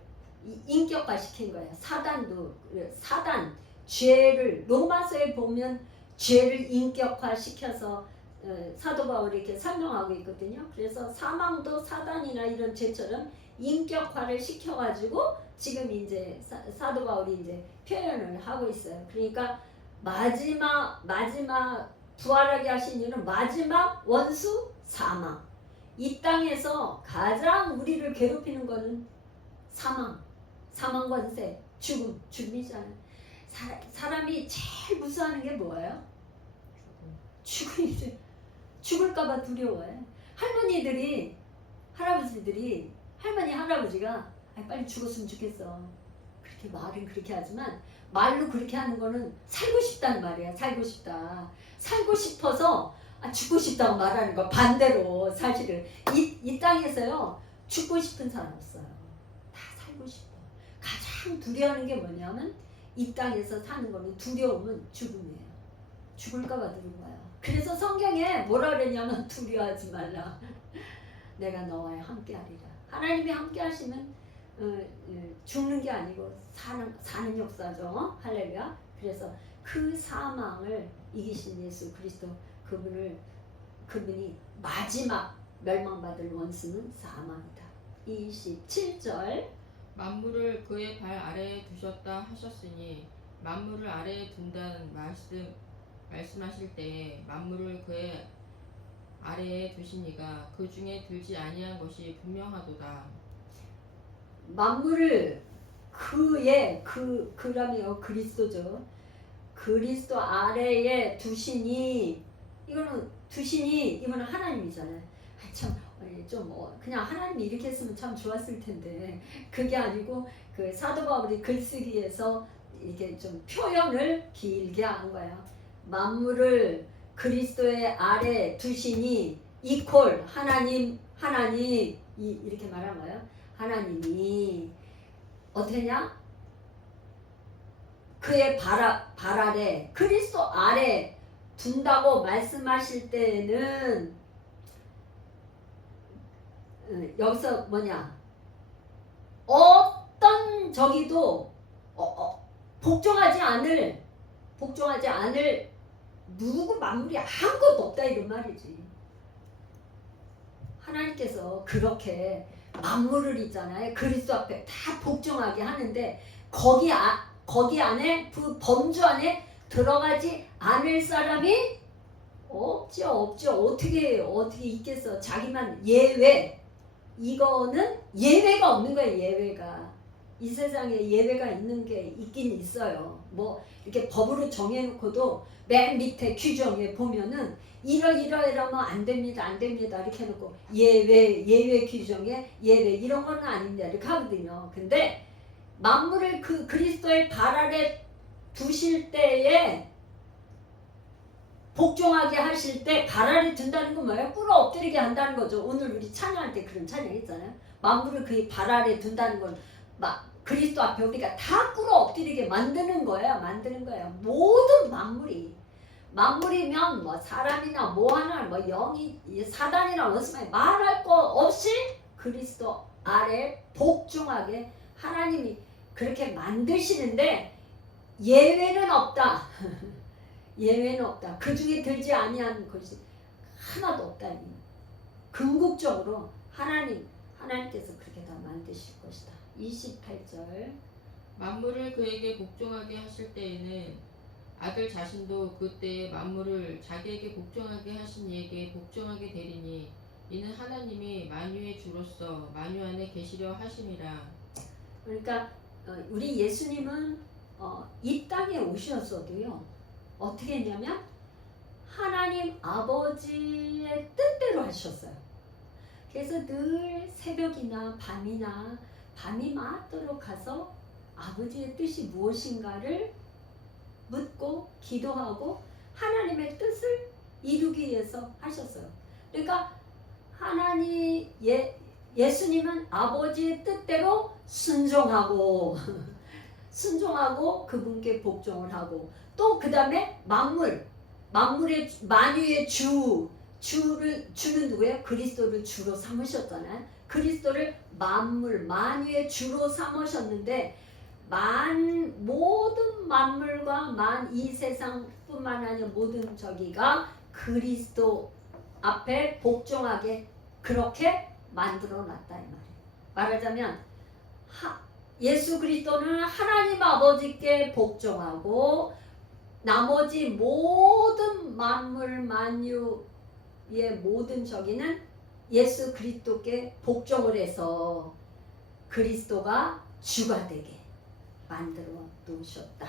인격화시킨 거예요. 사단 죄를 로마서에 보면 죄를 인격화시켜서 사도 바울이 이렇게 설명하고 있거든요. 그래서 사망도 사단이나 이런 죄처럼 인격화를 시켜가지고 지금 이제 사도 바울이 이제 표현을 하고 있어요. 그러니까 마지막 부활하게 하신 이유는 마지막 원수 사망. 이 땅에서 가장 우리를 괴롭히는 거는 사망 권세, 죽음이잖아요. 사람이 제일 무서워하는 게 뭐예요? 죽음이죠. 죽을까봐 두려워해. 할아버지가 빨리 죽었으면 좋겠어. 그렇게 말은 그렇게 하지만 말로 그렇게 하는 거는 살고 싶다는 말이야. 살고 싶다. 살고 싶어서 죽고 싶다고 말하는 거 반대로 사실은 이 땅에서요 죽고 싶은 사람 없어요. 다 살고 싶어. 가장 두려워하는 게 뭐냐면 이 땅에서 사는 거는 두려움은 죽음이에요. 죽을까봐 두려워요. 그래서 성경에 뭐라 그랬냐면 두려워하지 말라. 내가 너와 함께하리라. 하나님이 함께하시면 죽는 게 아니고 사는 역사죠. 할렐루야. 그래서 그 사망을 이기신 예수 그리스도 그분이 마지막 멸망받을 원수는 사망이다. 27절 만물을 그의 발 아래에 두셨다 하셨으니 만물을 아래에 둔다는 말씀하실 때에 만물을 그의 아래에 두시니가 그 중에 들지 아니한 것이 분명하도다. 만물을 그라며 그리스도죠. 그리스도 아래에 두시니 이거는 하나님이잖아요. 그냥 하나님이 이렇게 했으면 참 좋았을 텐데 그게 아니고 그 사도 바울이 글쓰기에서 이렇게 좀 표현을 길게 한 거예요. 만물을 그리스도의 아래 두시니 이퀄 하나님 이렇게 말한 거예요. 하나님이 어떻게냐? 그의 발 아래 그리스도 아래 둔다고 말씀하실 때는 여기서 뭐냐? 어떤 저기도 복종하지 않을 누구 만물이 아무것도 없다 이런 말이지. 하나님께서 그렇게 만물을 있잖아요. 그리스도 앞에 다 복종하게 하는데 거기 안에 그 범주 안에 들어가지 않을 사람이 없죠. 어떻게 있겠어. 자기만 예외. 이거는 예외가 없는 거예요. 예외가. 이 세상에 예외가 있는 게 있긴 있어요. 뭐 이렇게 법으로 정해놓고도 맨 밑에 규정에 보면은 이러이러면 안 됩니다 이렇게 해놓고 예외 규정에 예외 이런 거는 아닌데 이렇게 하거든요. 근데 만물을 그 그리스도의 발 아래 두실 때에 복종하게 하실 때 발 아래 둔다는 건 뭐예요? 꿇어 엎드리게 한다는 거죠. 오늘 우리 찬양할 때 그런 찬양 있잖아요. 만물을 그의 발 아래 둔다는 건 그리스도 앞에 우리가 다 꿇어 엎드리게 만드는 거예요. 모든 만물이면 뭐 사람이나 뭐 하나 뭐 영이 사단이나 원수만 말할 거 없이 그리스도 아래 복종하게 하나님이 그렇게 만드시는데 예외는 없다. 그 중에 들지 아니한 것이 하나도 없다. 궁극적으로 하나님께서 그렇게 다 만드실 것이다. 28절 만물을 그에게 복종하게 하실 때에는 아들 자신도 그때에 만물을 자기에게 복종하게 하신 이에게 복종하게 되리니 이는 하나님이 만유의 주로서 만유 안에 계시려 하심이라. 그러니까 우리 예수님은 이 땅에 오셨어도요. 어떻게 했냐면 하나님 아버지의 뜻대로 하셨어요. 그래서 늘 새벽이나 밤이 맞도록 가서 아버지의 뜻이 무엇인가를 묻고 기도하고 하나님의 뜻을 이루기 위해서 하셨어요. 그러니까 예수님은 아버지의 뜻대로 순종하고 그분께 복종을 하고 또 그 다음에 만물 만유의 주는 누구예요? 그리스도를 주로 삼으셨잖아요. 그리스도를 만유의 주로 삼으셨는데 모든 만물과 이 세상뿐만 아니라 모든 저기가 그리스도 앞에 복종하게 그렇게 만들어놨다 이 말이에요. 말하자면 예수 그리스도는 하나님 아버지께 복종하고 나머지 모든 만유의 모든 저기는 예수 그리스도께 복종을 해서 그리스도가 주가 되게 만들어 놓으셨다.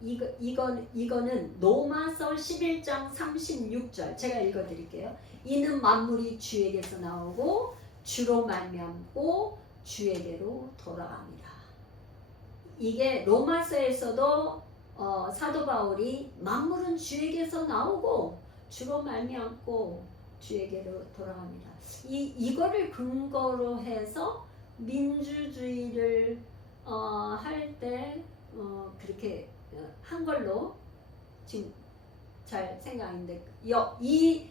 이거는 로마서 11장 36절 제가 읽어드릴게요. 이는 만물이 주에게서 나오고 주로 말미암고 주에게로 돌아갑니다. 이게 로마서에서도 사도 바울이 만물은 주에게서 나오고 주로 말미암고 주에게로 돌아갑니다. 이거를 근거로 해서 민주주의를 할 때 그렇게 한 걸로 지금 잘 생각인데 이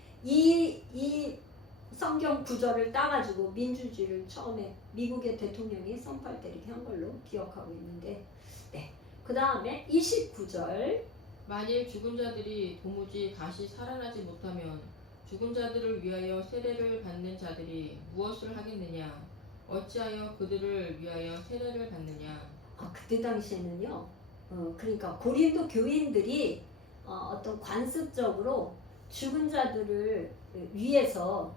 성경 구절을 따가지고 민주주의를 처음에 미국의 대통령이 선포할 때 이렇게 한 걸로 기억하고 있는데 네. 그 다음에 29절 만일 죽은 자들이 도무지 다시 살아나지 못하면 죽은 자들을 위하여 세례를 받는 자들이 무엇을 하겠느냐? 어찌하여 그들을 위하여 세례를 받느냐? 그때 당시에는요. 그러니까 고린도 교인들이 어떤 관습적으로 죽은 자들을 위해서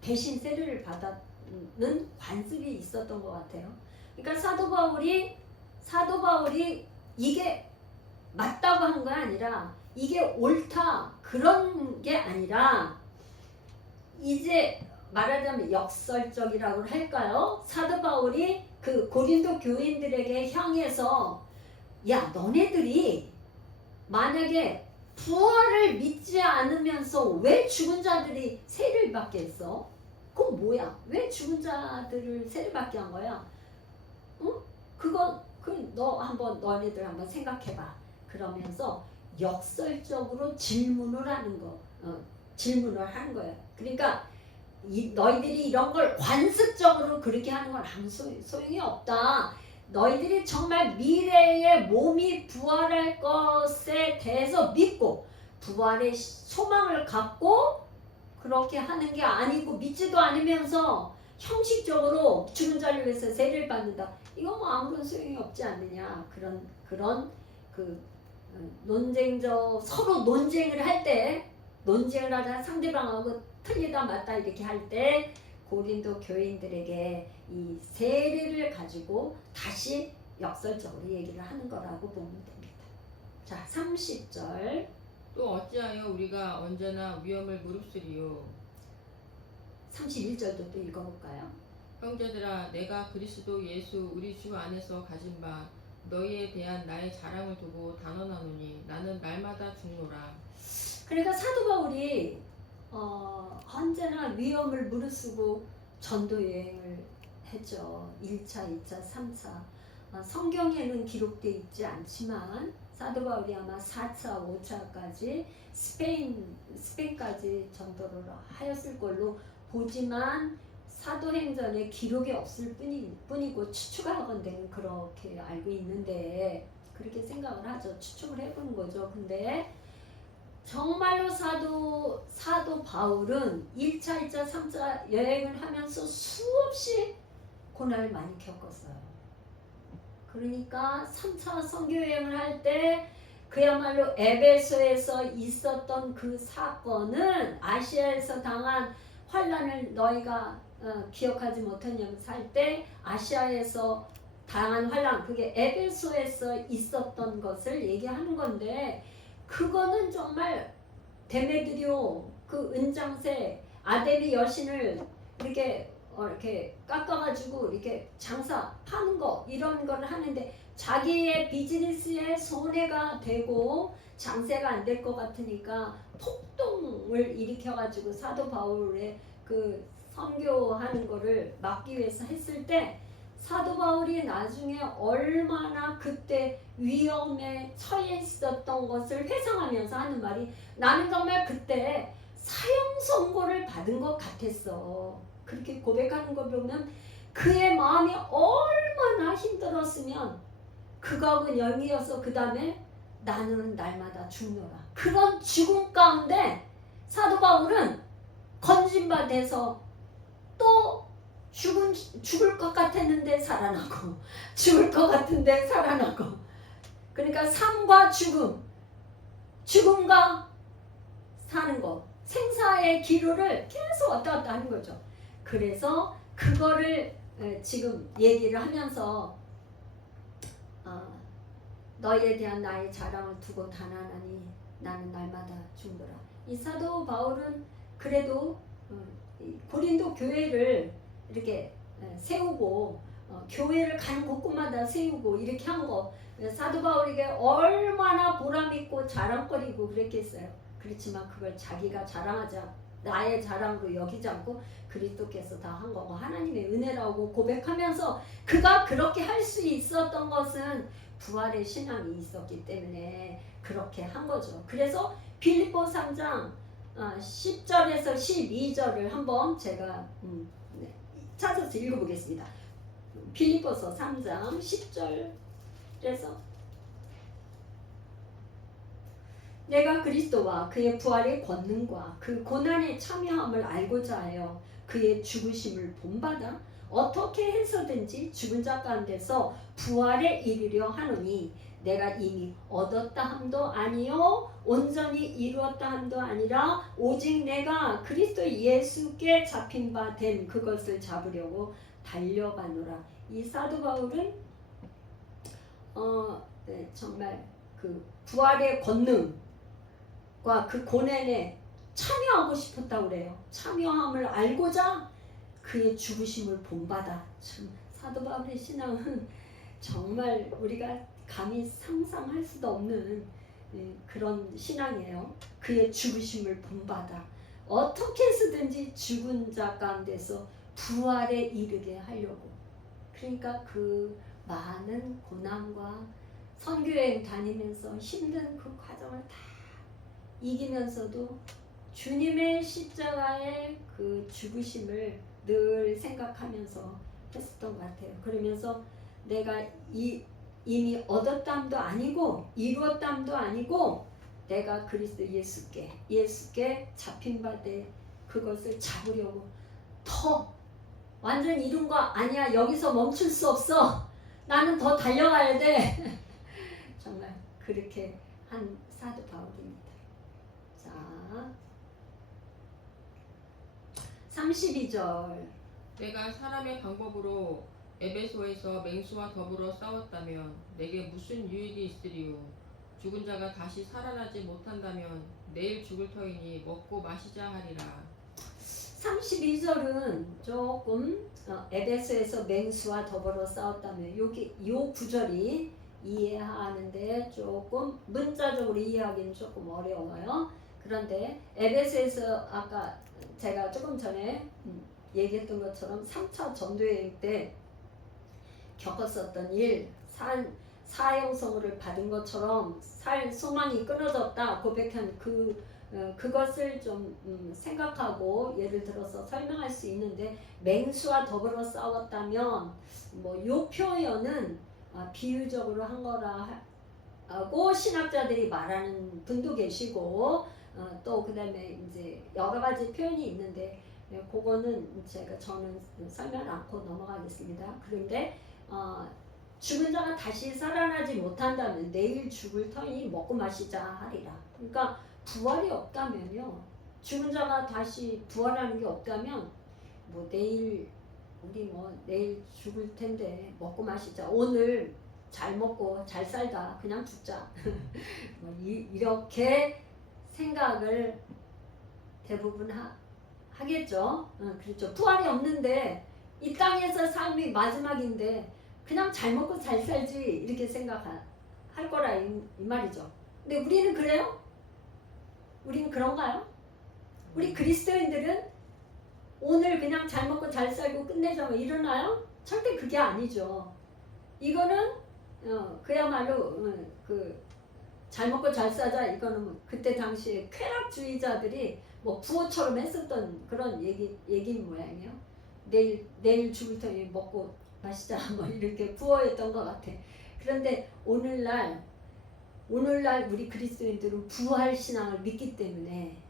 대신 세례를 받는 관습이 있었던 것 같아요. 그러니까 사도 바울이 이게 맞다고 한 거 아니라 이게 옳다 그런 게 아니라 이제 말하자면 역설적이라고 할까요? 사도 바울이 그 고린도 교인들에게 향해서 야 너네들이 만약에 부활을 믿지 않으면서 왜 죽은 자들이 세례를 받게 했어? 그건 뭐야? 왜 죽은 자들을 세례 받게 한 거야? 응? 너네들 한번 생각해봐. 그러면서 역설적으로 질문을 하는 거야. 그러니까 너희들이 이런 걸 관습적으로 그렇게 하는 건 아무 소용이 없다. 너희들이 정말 미래에 몸이 부활할 것에 대해서 믿고 부활의 소망을 갖고 그렇게 하는 게 아니고 믿지도 않으면서 형식적으로 죽은 자를 위해서 세례를 받는다. 이건 뭐 아무런 소용이 없지 않느냐. 그런 서로 논쟁을 하다 상대방하고 틀리다 맞다 이렇게 할 때 고린도 교인들에게 이 세례를 가지고 다시 역설적으로 얘기를 하는 거라고 보면 됩니다. 자, 30절. 또 어찌하여 우리가 언제나 위험을 무릅쓰리요? 31절도 또 읽어볼까요? 형제들아, 내가 그리스도 예수 우리 주 안에서 가진 바 너희에 대한 나의 자랑을 두고 단언하노니 나는 날마다 죽노라. 그러니까 사도 바울이 언제나 위험을 무릅쓰고 전도 여행을 했죠. 1차, 2차, 3차. 성경에는 기록되어 있지 않지만 사도 바울이 아마 4차, 5차까지 스페인까지 전도를 하였을 걸로 보지만 사도행전에 기록이 없을 뿐이고 추측하건대는 그렇게 알고 있는데 그렇게 생각을 하죠. 추측을 해보는 거죠. 근데 정말로 사도 바울은 1차, 2차, 3차 여행을 하면서 수없이 고난을 많이 겪었어요. 그러니까 3차 선교 여행을 할 때 그야말로 에베소에서 있었던 그 사건은 아시아에서 당한 환란을 너희가 기억하지 못했냐면서 할 때 아시아에서 당한 환란 그게 에베소에서 있었던 것을 얘기하는 건데 그거는 정말 데메드리오 그 은장새 아데미 여신을 이렇게 깎아가지고 이렇게 장사 파는 거 이런 거를 하는데 자기의 비즈니스에 손해가 되고 장세가 안 될 것 같으니까 폭동을 일으켜가지고 사도 바울의 그 선교하는 거를 막기 위해서 했을 때 사도 바울이 나중에 얼마나 그때 위험에 처해 있었던 것을 회상하면서 하는 말이, 나는 정말 그때 사형 선고를 받은 것 같았어. 그렇게 고백하는 거 보면 그의 마음이 얼마나 힘들었으면 그거하고 영이어서 그 다음에 나는 날마다 죽노라. 그런 죽음 가운데 사도 바울은 건진받아서 또 죽을 것 같았는데 살아나고, 죽을 것 같은데 살아나고. 그러니까 삶과 죽음, 죽음과 사는 것, 생사의 기로를 계속 왔다 갔다 하는 거죠. 그래서 그거를 지금 얘기를 하면서 너희에 대한 나의 자랑을 두고 단언하니 나는 날마다 죽노라. 이 사도 바울은 그래도 고린도 교회를 이렇게 세우고 교회를 가는 곳곳마다 세우고 이렇게 한 거, 사도 바울에게 얼마나 보람있고 자랑거리고 그랬겠어요. 그렇지만 그걸 자기가 자랑하지 않고 나의 자랑으로 여기지 않고 그리스도께서 다 한 거고 하나님의 은혜라고 고백하면서 그가 그렇게 할 수 있었던 것은 부활의 신앙이 있었기 때문에 그렇게 한 거죠. 그래서 빌립보 3장 10절에서 12절을 한번 제가 찾아서 읽어보겠습니다. 빌립보서 3장 10절에서 내가 그리스도와 그의 부활의 권능과 그 고난의 참여함을 알고자 하여 그의 죽으심을 본받아 어떻게 해서든지 죽은 자 가운데서 부활에 이르려 하노니 내가 이미 얻었다 함도 아니요 온전히 이루었다 함도 아니라 오직 내가 그리스도 예수께 잡힌 바 된 그것을 잡으려고 달려가노라. 이 사도 바울은 정말 그 부활의 권능과 그 고난에 참여하고 싶었다고 그래요. 참여함을 알고자 그의 죽으심을 본받아. 참 사도 바울의 신앙은 정말 우리가 감히 상상할 수도 없는 그런 신앙이에요. 그의 죽으심을 본받아 어떻게 해서든지 죽은 자 가운데서 부활에 이르게 하려고. 그러니까 그 많은 고난과 선교여행 다니면서 힘든 그 과정을 다 이기면서도 주님의 십자가의 그 죽으심을 늘 생각하면서 했었던 것 같아요. 그러면서 내가 이미 얻었담도 아니고 이루었담도 아니고 내가 그리스도 예수께 잡힌 바 돼 그것을 잡으려고 더 완전 이룬 거 아니야. 여기서 멈출 수 없어. 나는 더 달려가야 돼. 정말 그렇게 한 사도 바울입니다. 자, 32절. 내가 사람의 방법으로 에베소에서 맹수와 더불어 싸웠다면 내게 무슨 유익이 있으리요. 죽은 자가 다시 살아나지 못한다면 내일 죽을 터이니 먹고 마시자 하리라. 32절은 조금 에베소에서 맹수와 더불어 싸웠다면 요 구절이 이해하는데 조금 문자적으로 이해하기는 조금 어려워요. 그런데 에베소에서 아까 제가 조금 전에 얘기했던 것처럼 3차 전도여행 때 겪었었던 일, 사형 선고를 받은 것처럼 살 소망이 끊어졌다 고백한 그것을 좀 생각하고 예를 들어서 설명할 수 있는데, 맹수와 더불어 싸웠다면 뭐 요 표현은 비유적으로 한 거라 하고 신학자들이 말하는 분도 계시고 또 그다음에 이제 여러 가지 표현이 있는데 그거는 저는 설명 않고 넘어가겠습니다. 그런데 죽은 자가 다시 살아나지 못한다면 내일 죽을 터이니 먹고 마시자 하리라. 그러니까 부활이 없다면요, 죽은 자가 다시 부활하는 게 없다면 우리 내일 죽을 텐데 먹고 마시자, 오늘 잘 먹고 잘 살다 그냥 죽자 이렇게 생각을 대부분 하겠죠. 그렇죠. 부활이 없는데 이 땅에서 삶이 마지막인데 그냥 잘 먹고 잘 살지 이렇게 생각할 거라 이 말이죠. 근데 우리는 그래요? 우리는 그런가요? 우리 그리스도인들은 오늘 그냥 잘 먹고 잘 살고 끝내자고 이러나요? 절대 그게 아니죠. 이거는 그야말로 그 잘 먹고 잘 사자, 이거는 뭐 그때 당시에 쾌락주의자들이 뭐 부호처럼 했었던 그런 얘기인 모양이에요. 내일 죽을 테니 먹고 마시자 뭐 이렇게 부호했던 것 같아. 그런데 오늘날 우리 그리스도인들은 부활신앙을 믿기 때문에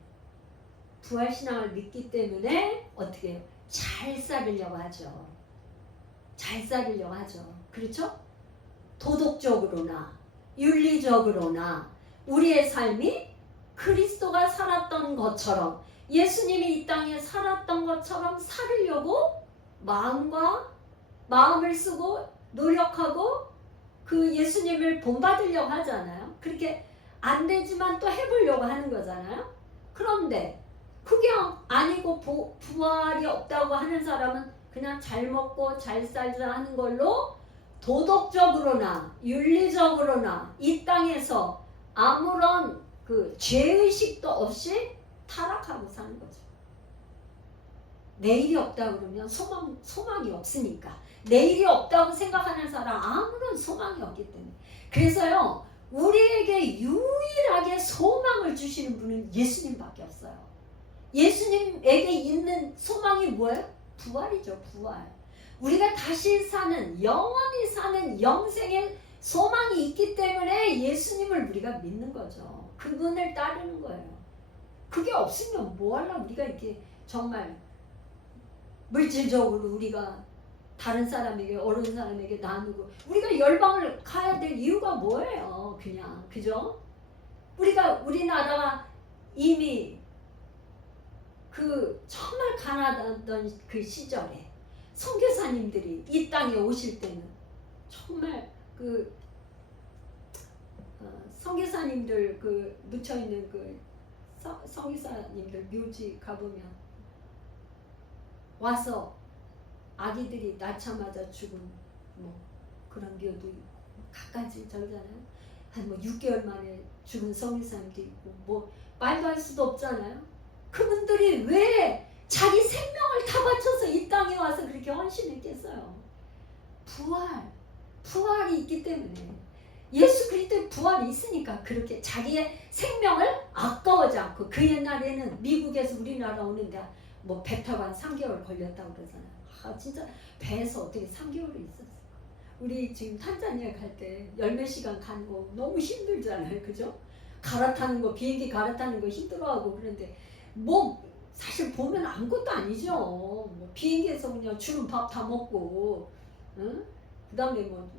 어떻게 해요? 잘 살으려고 하죠. 잘 살으려고 하죠. 그렇죠? 도덕적으로나 윤리적으로나 우리의 삶이 그리스도가 살았던 것처럼, 예수님이 이 땅에 살았던 것처럼 살으려고 마음을 쓰고 노력하고 그 예수님을 본받으려고 하잖아요. 그렇게 안 되지만 또 해보려고 하는 거잖아요. 그런데 그게 아니고 부활이 없다고 하는 사람은 그냥 잘 먹고 잘 살자 하는 걸로 도덕적으로나 윤리적으로나 이 땅에서 아무런 그 죄의식도 없이 타락하고 사는 거죠. 내일이 없다 그러면 소망이 없으니까. 내일이 없다고 생각하는 사람 아무런 소망이 없기 때문에. 그래서요, 우리에게 유일하게 소망을 주시는 분은 예수님밖에 없어요. 예수님에게 있는 소망이 뭐예요? 부활이죠, 부활. 우리가 다시 사는, 영원히 사는 영생의 소망이 있기 때문에 예수님을 우리가 믿는 거죠. 그분을 따르는 거예요. 그게 없으면 뭐 하려고 우리가 이렇게 정말 물질적으로 우리가 다른 사람에게, 어려운 사람에게 나누고, 우리가 열방을 가야 될 이유가 뭐예요? 그냥, 그죠? 우리나라가 이미 그 정말 가난하던 그 시절에 선교사님들이 이 땅에 오실 때는 정말 그 선교사님들 그 묻혀 있는 그 선교사님들 묘지 가보면 와서 아기들이 낳자마자 죽은 뭐 그런 묘도 있고, 갖가지 저잖아요. 한 뭐 6개월 만에 죽은 선교사님도 있고, 뭐 말도 할 수도 없잖아요. 그분들이 왜 자기 생명을 다 바쳐서 이 땅에 와서 그렇게 헌신했겠어요? 부활이 있기 때문에, 예수 그리스도의 부활이 있으니까 그렇게 자기의 생명을 아까워하지 않고. 그 옛날에는 미국에서 우리나라 오는데 뭐 배 타고 한 3개월 걸렸다고 그러잖아요. 진짜 배에서 어떻게 3개월을 있었을까? 우리 지금 탄자니아 갈 때 10몇 시간 가는 거 너무 힘들잖아요. 그죠? 비행기 갈아타는 거 힘들어하고. 그런데 뭐 사실 보면 아무것도 아니죠. 뭐 비행기에서 그냥 주는 밥 다 먹고, 응? 그 다음에 뭐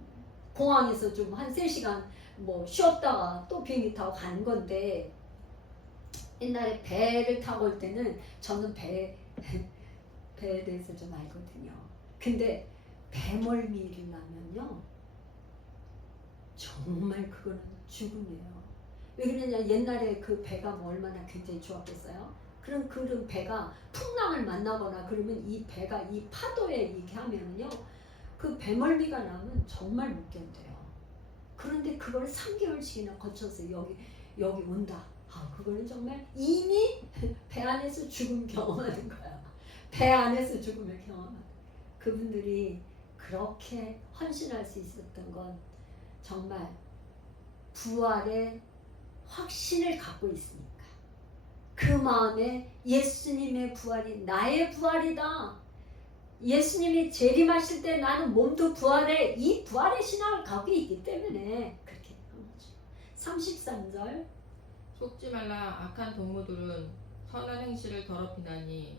공항에서 좀 한 3시간 뭐 쉬었다가 또 비행기 타고 가는 건데, 옛날에 배를 타고 올 때는 저는 배에 대해서 좀 알거든요. 근데 배멀미를 나면요, 정말 그거는 죽음이에요. 왜 그러냐, 옛날에 그 배가 뭐 얼마나 굉장히 좋았겠어요. 그런 배가 풍랑을 만나거나 그러면 이 배가 이 파도에 이렇게 하면은요, 그 배멀미가 나면 정말 못 견뎌요. 그런데 그걸 3개월씩이나 거쳐서 여기 온다. 그거는 정말 이미 배 안에서 죽음 경험하는 거야. 배 안에서 죽음을 경험하는. 그분들이 그렇게 헌신할 수 있었던 건 정말 부활의 확신을 갖고 있으니까. 그 마음에 예수님의 부활이 나의 부활이다. 예수님이 재림하실 때 나는 몸도 부활해. 이 부활의 신앙을 갖고 있기 때문에 그렇게 한 거죠. 33절. 속지 말라. 악한 동무들은 선한 행실을 더럽히나니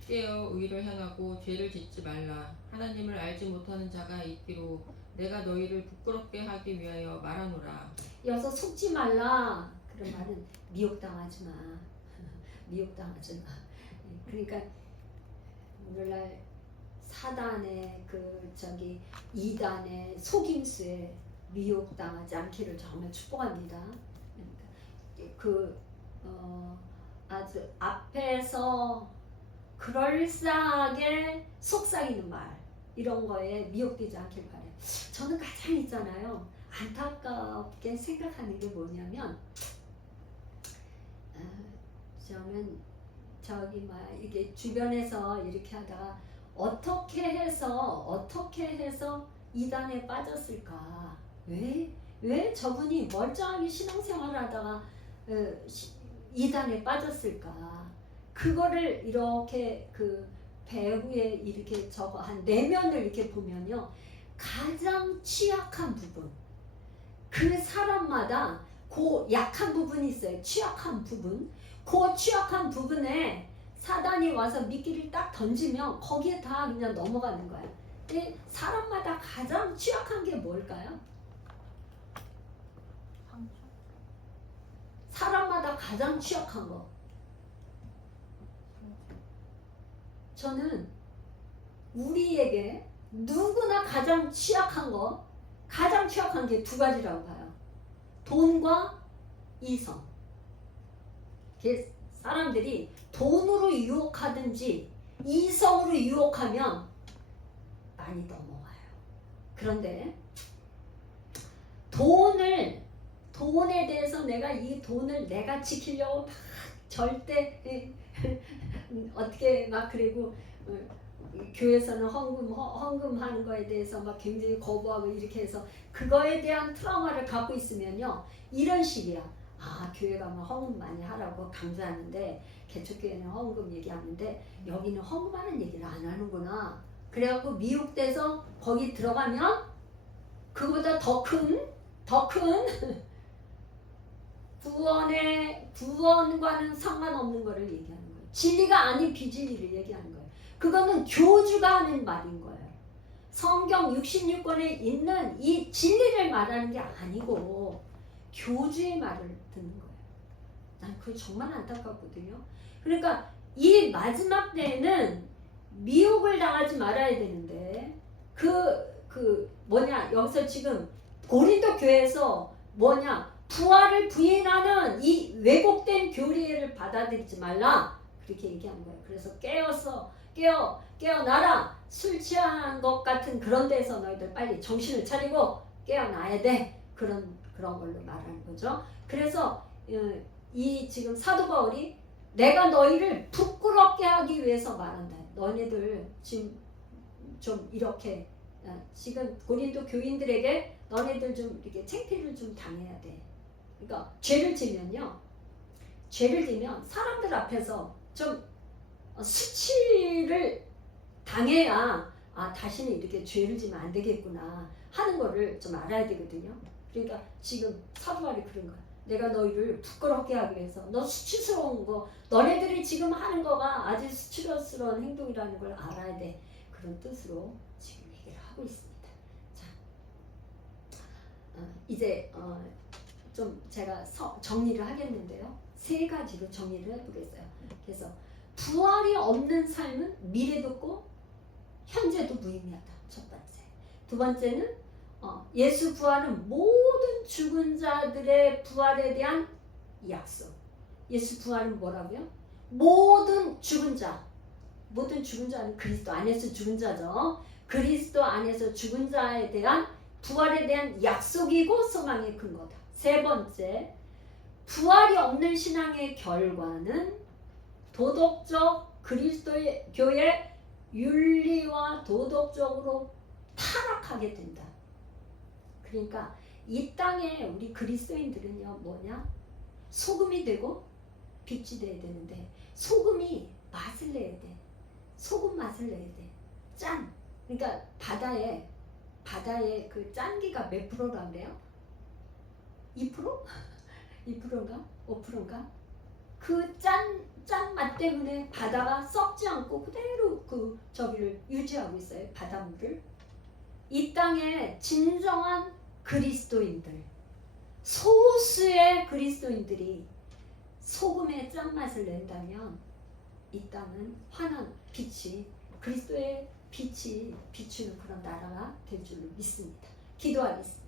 깨어 의를 행하고 죄를 짓지 말라. 하나님을 알지 못하는 자가 있기로 내가 너희를 부끄럽게 하기 위하여 말하노라. 여기서 속지 말라 그런 말은 미혹당하지 마. 미혹당하지 마. 그러니까 오늘날 사단의 이단의 속임수에 미혹당하지 않기를 정말 축복합니다. 아주 앞에서 그럴싸하게 속삭이는 말, 이런 거에 미혹되지 않길 바래요. 저는 가장 있잖아요, 안타깝게 생각하는 게 뭐냐면, 저는 이게 주변에서 이렇게 하다가 어떻게 해서 이단에 빠졌을까? 왜 저분이 멀쩡하게 신앙생활을 하다가 이단에 빠졌을까? 그거를 이렇게 그 배후에 이렇게 저거 한 내면을 이렇게 보면요, 가장 취약한 부분, 그 사람마다 그 약한 부분이 있어요. 취약한 부분. 그 취약한 부분에 사단이 와서 미끼를 딱 던지면 거기에 다 그냥 넘어가는 거야. 근데 사람마다 가장 취약한 게 뭘까요? 사람마다 가장 취약한 거. 저는 우리에게 누구나 가장 취약한 게 두 가지라고 봐요. 돈과 이성. 사람들이 돈으로 유혹하든지 이성으로 유혹하면 많이 넘어와요. 그런데 돈에 대해서 내가 이 돈을 내가 지키려고 막 절대 어떻게 막 그리고 교회에서는 헌금하는 거에 대해서 막 굉장히 거부하고 이렇게 해서 그거에 대한 트라우마를 갖고 있으면요, 이런 식이야. 교회 가면 헌금 많이 하라고 강조하는데 개척교회는 헌금 얘기하는데 여기는 헌금하는 얘기를 안 하는구나. 그래갖고 미혹돼서 거기 들어가면 그보다 더 큰 구원과는 상관없는 거를 얘기하는 거예요. 진리가 아닌 비진리를 얘기하는 거예요. 그거는 교주가 하는 말인 거예요. 성경 66권에 있는 이 진리를 말하는 게 아니고 교주의 말을 듣는 거예요. 난 그거 정말 안타깝거든요. 그러니까 이 마지막 때에는 미혹을 당하지 말아야 되는데 여기서 지금 고린도 교회에서 부활을 부인하는 이 왜곡된 교리를 받아들이지 말라, 그렇게 얘기한 거예요. 그래서 깨어나라. 술 취한 것 같은 그런 데서 너희들 빨리 정신을 차리고 깨어나야 돼. 그런 걸로 말하는 거죠. 그래서 이 지금 사도 바울이 내가 너희를 부끄럽게 하기 위해서 말한다. 너네들 지금 좀 이렇게 지금 고린도 교인들에게 너네들 좀 이렇게 창피를 좀 당해야 돼. 그러니까 죄를 지면 사람들 앞에서 좀 수치를 당해야 다시는 이렇게 죄를 지면 안 되겠구나 하는 거를 좀 알아야 되거든요. 그러니까 지금 사도 바울이 그런 거야. 내가 너희를 부끄럽게 하기 위해서 너 수치스러운 거, 너네들이 지금 하는 거가 아주 수치스러운 행동이라는 걸 알아야 돼. 그런 뜻으로 지금 얘기를 하고 있습니다. 자, 이제 좀 제가 정리를 하겠는데요. 세 가지로 정리를 해보겠어요. 그래서 부활이 없는 삶은 미래도 없고 현재도 무의미하다. 첫 번째. 두 번째는 예수 부활은 모든 죽은 자들의 부활에 대한 약속. 예수 부활은 뭐라고요? 모든 죽은 자는 그리스도 안에서 죽은 자죠. 그리스도 안에서 죽은 자에 대한 부활에 대한 약속이고 소망의 근거다. 세 번째, 부활이 없는 신앙의 결과는 도덕적 그리스도의 교회 윤리와 도덕적으로 타락하게 된다. 그러니까 이 땅에 우리 그리스도인들은요, 소금이 되고 빛이 돼야 되는데 소금이 맛을 내야 돼. 소금 맛을 내야 돼. 짠. 그러니까 바다에 그 짠기가 몇 프로라 그래요? 2%? 2%인가? 5%인가? 그 짠 맛 때문에 바다가 썩지 않고 그대로 저기를 유지하고 있어요. 바닷물을. 이 땅에 진정한 그리스도인들, 소수의 그리스도인들이 소금의 짠맛을 낸다면 이 땅은 환한 빛이, 그리스도의 빛이 비추는 그런 나라가 될 줄로 믿습니다. 기도하겠습니다.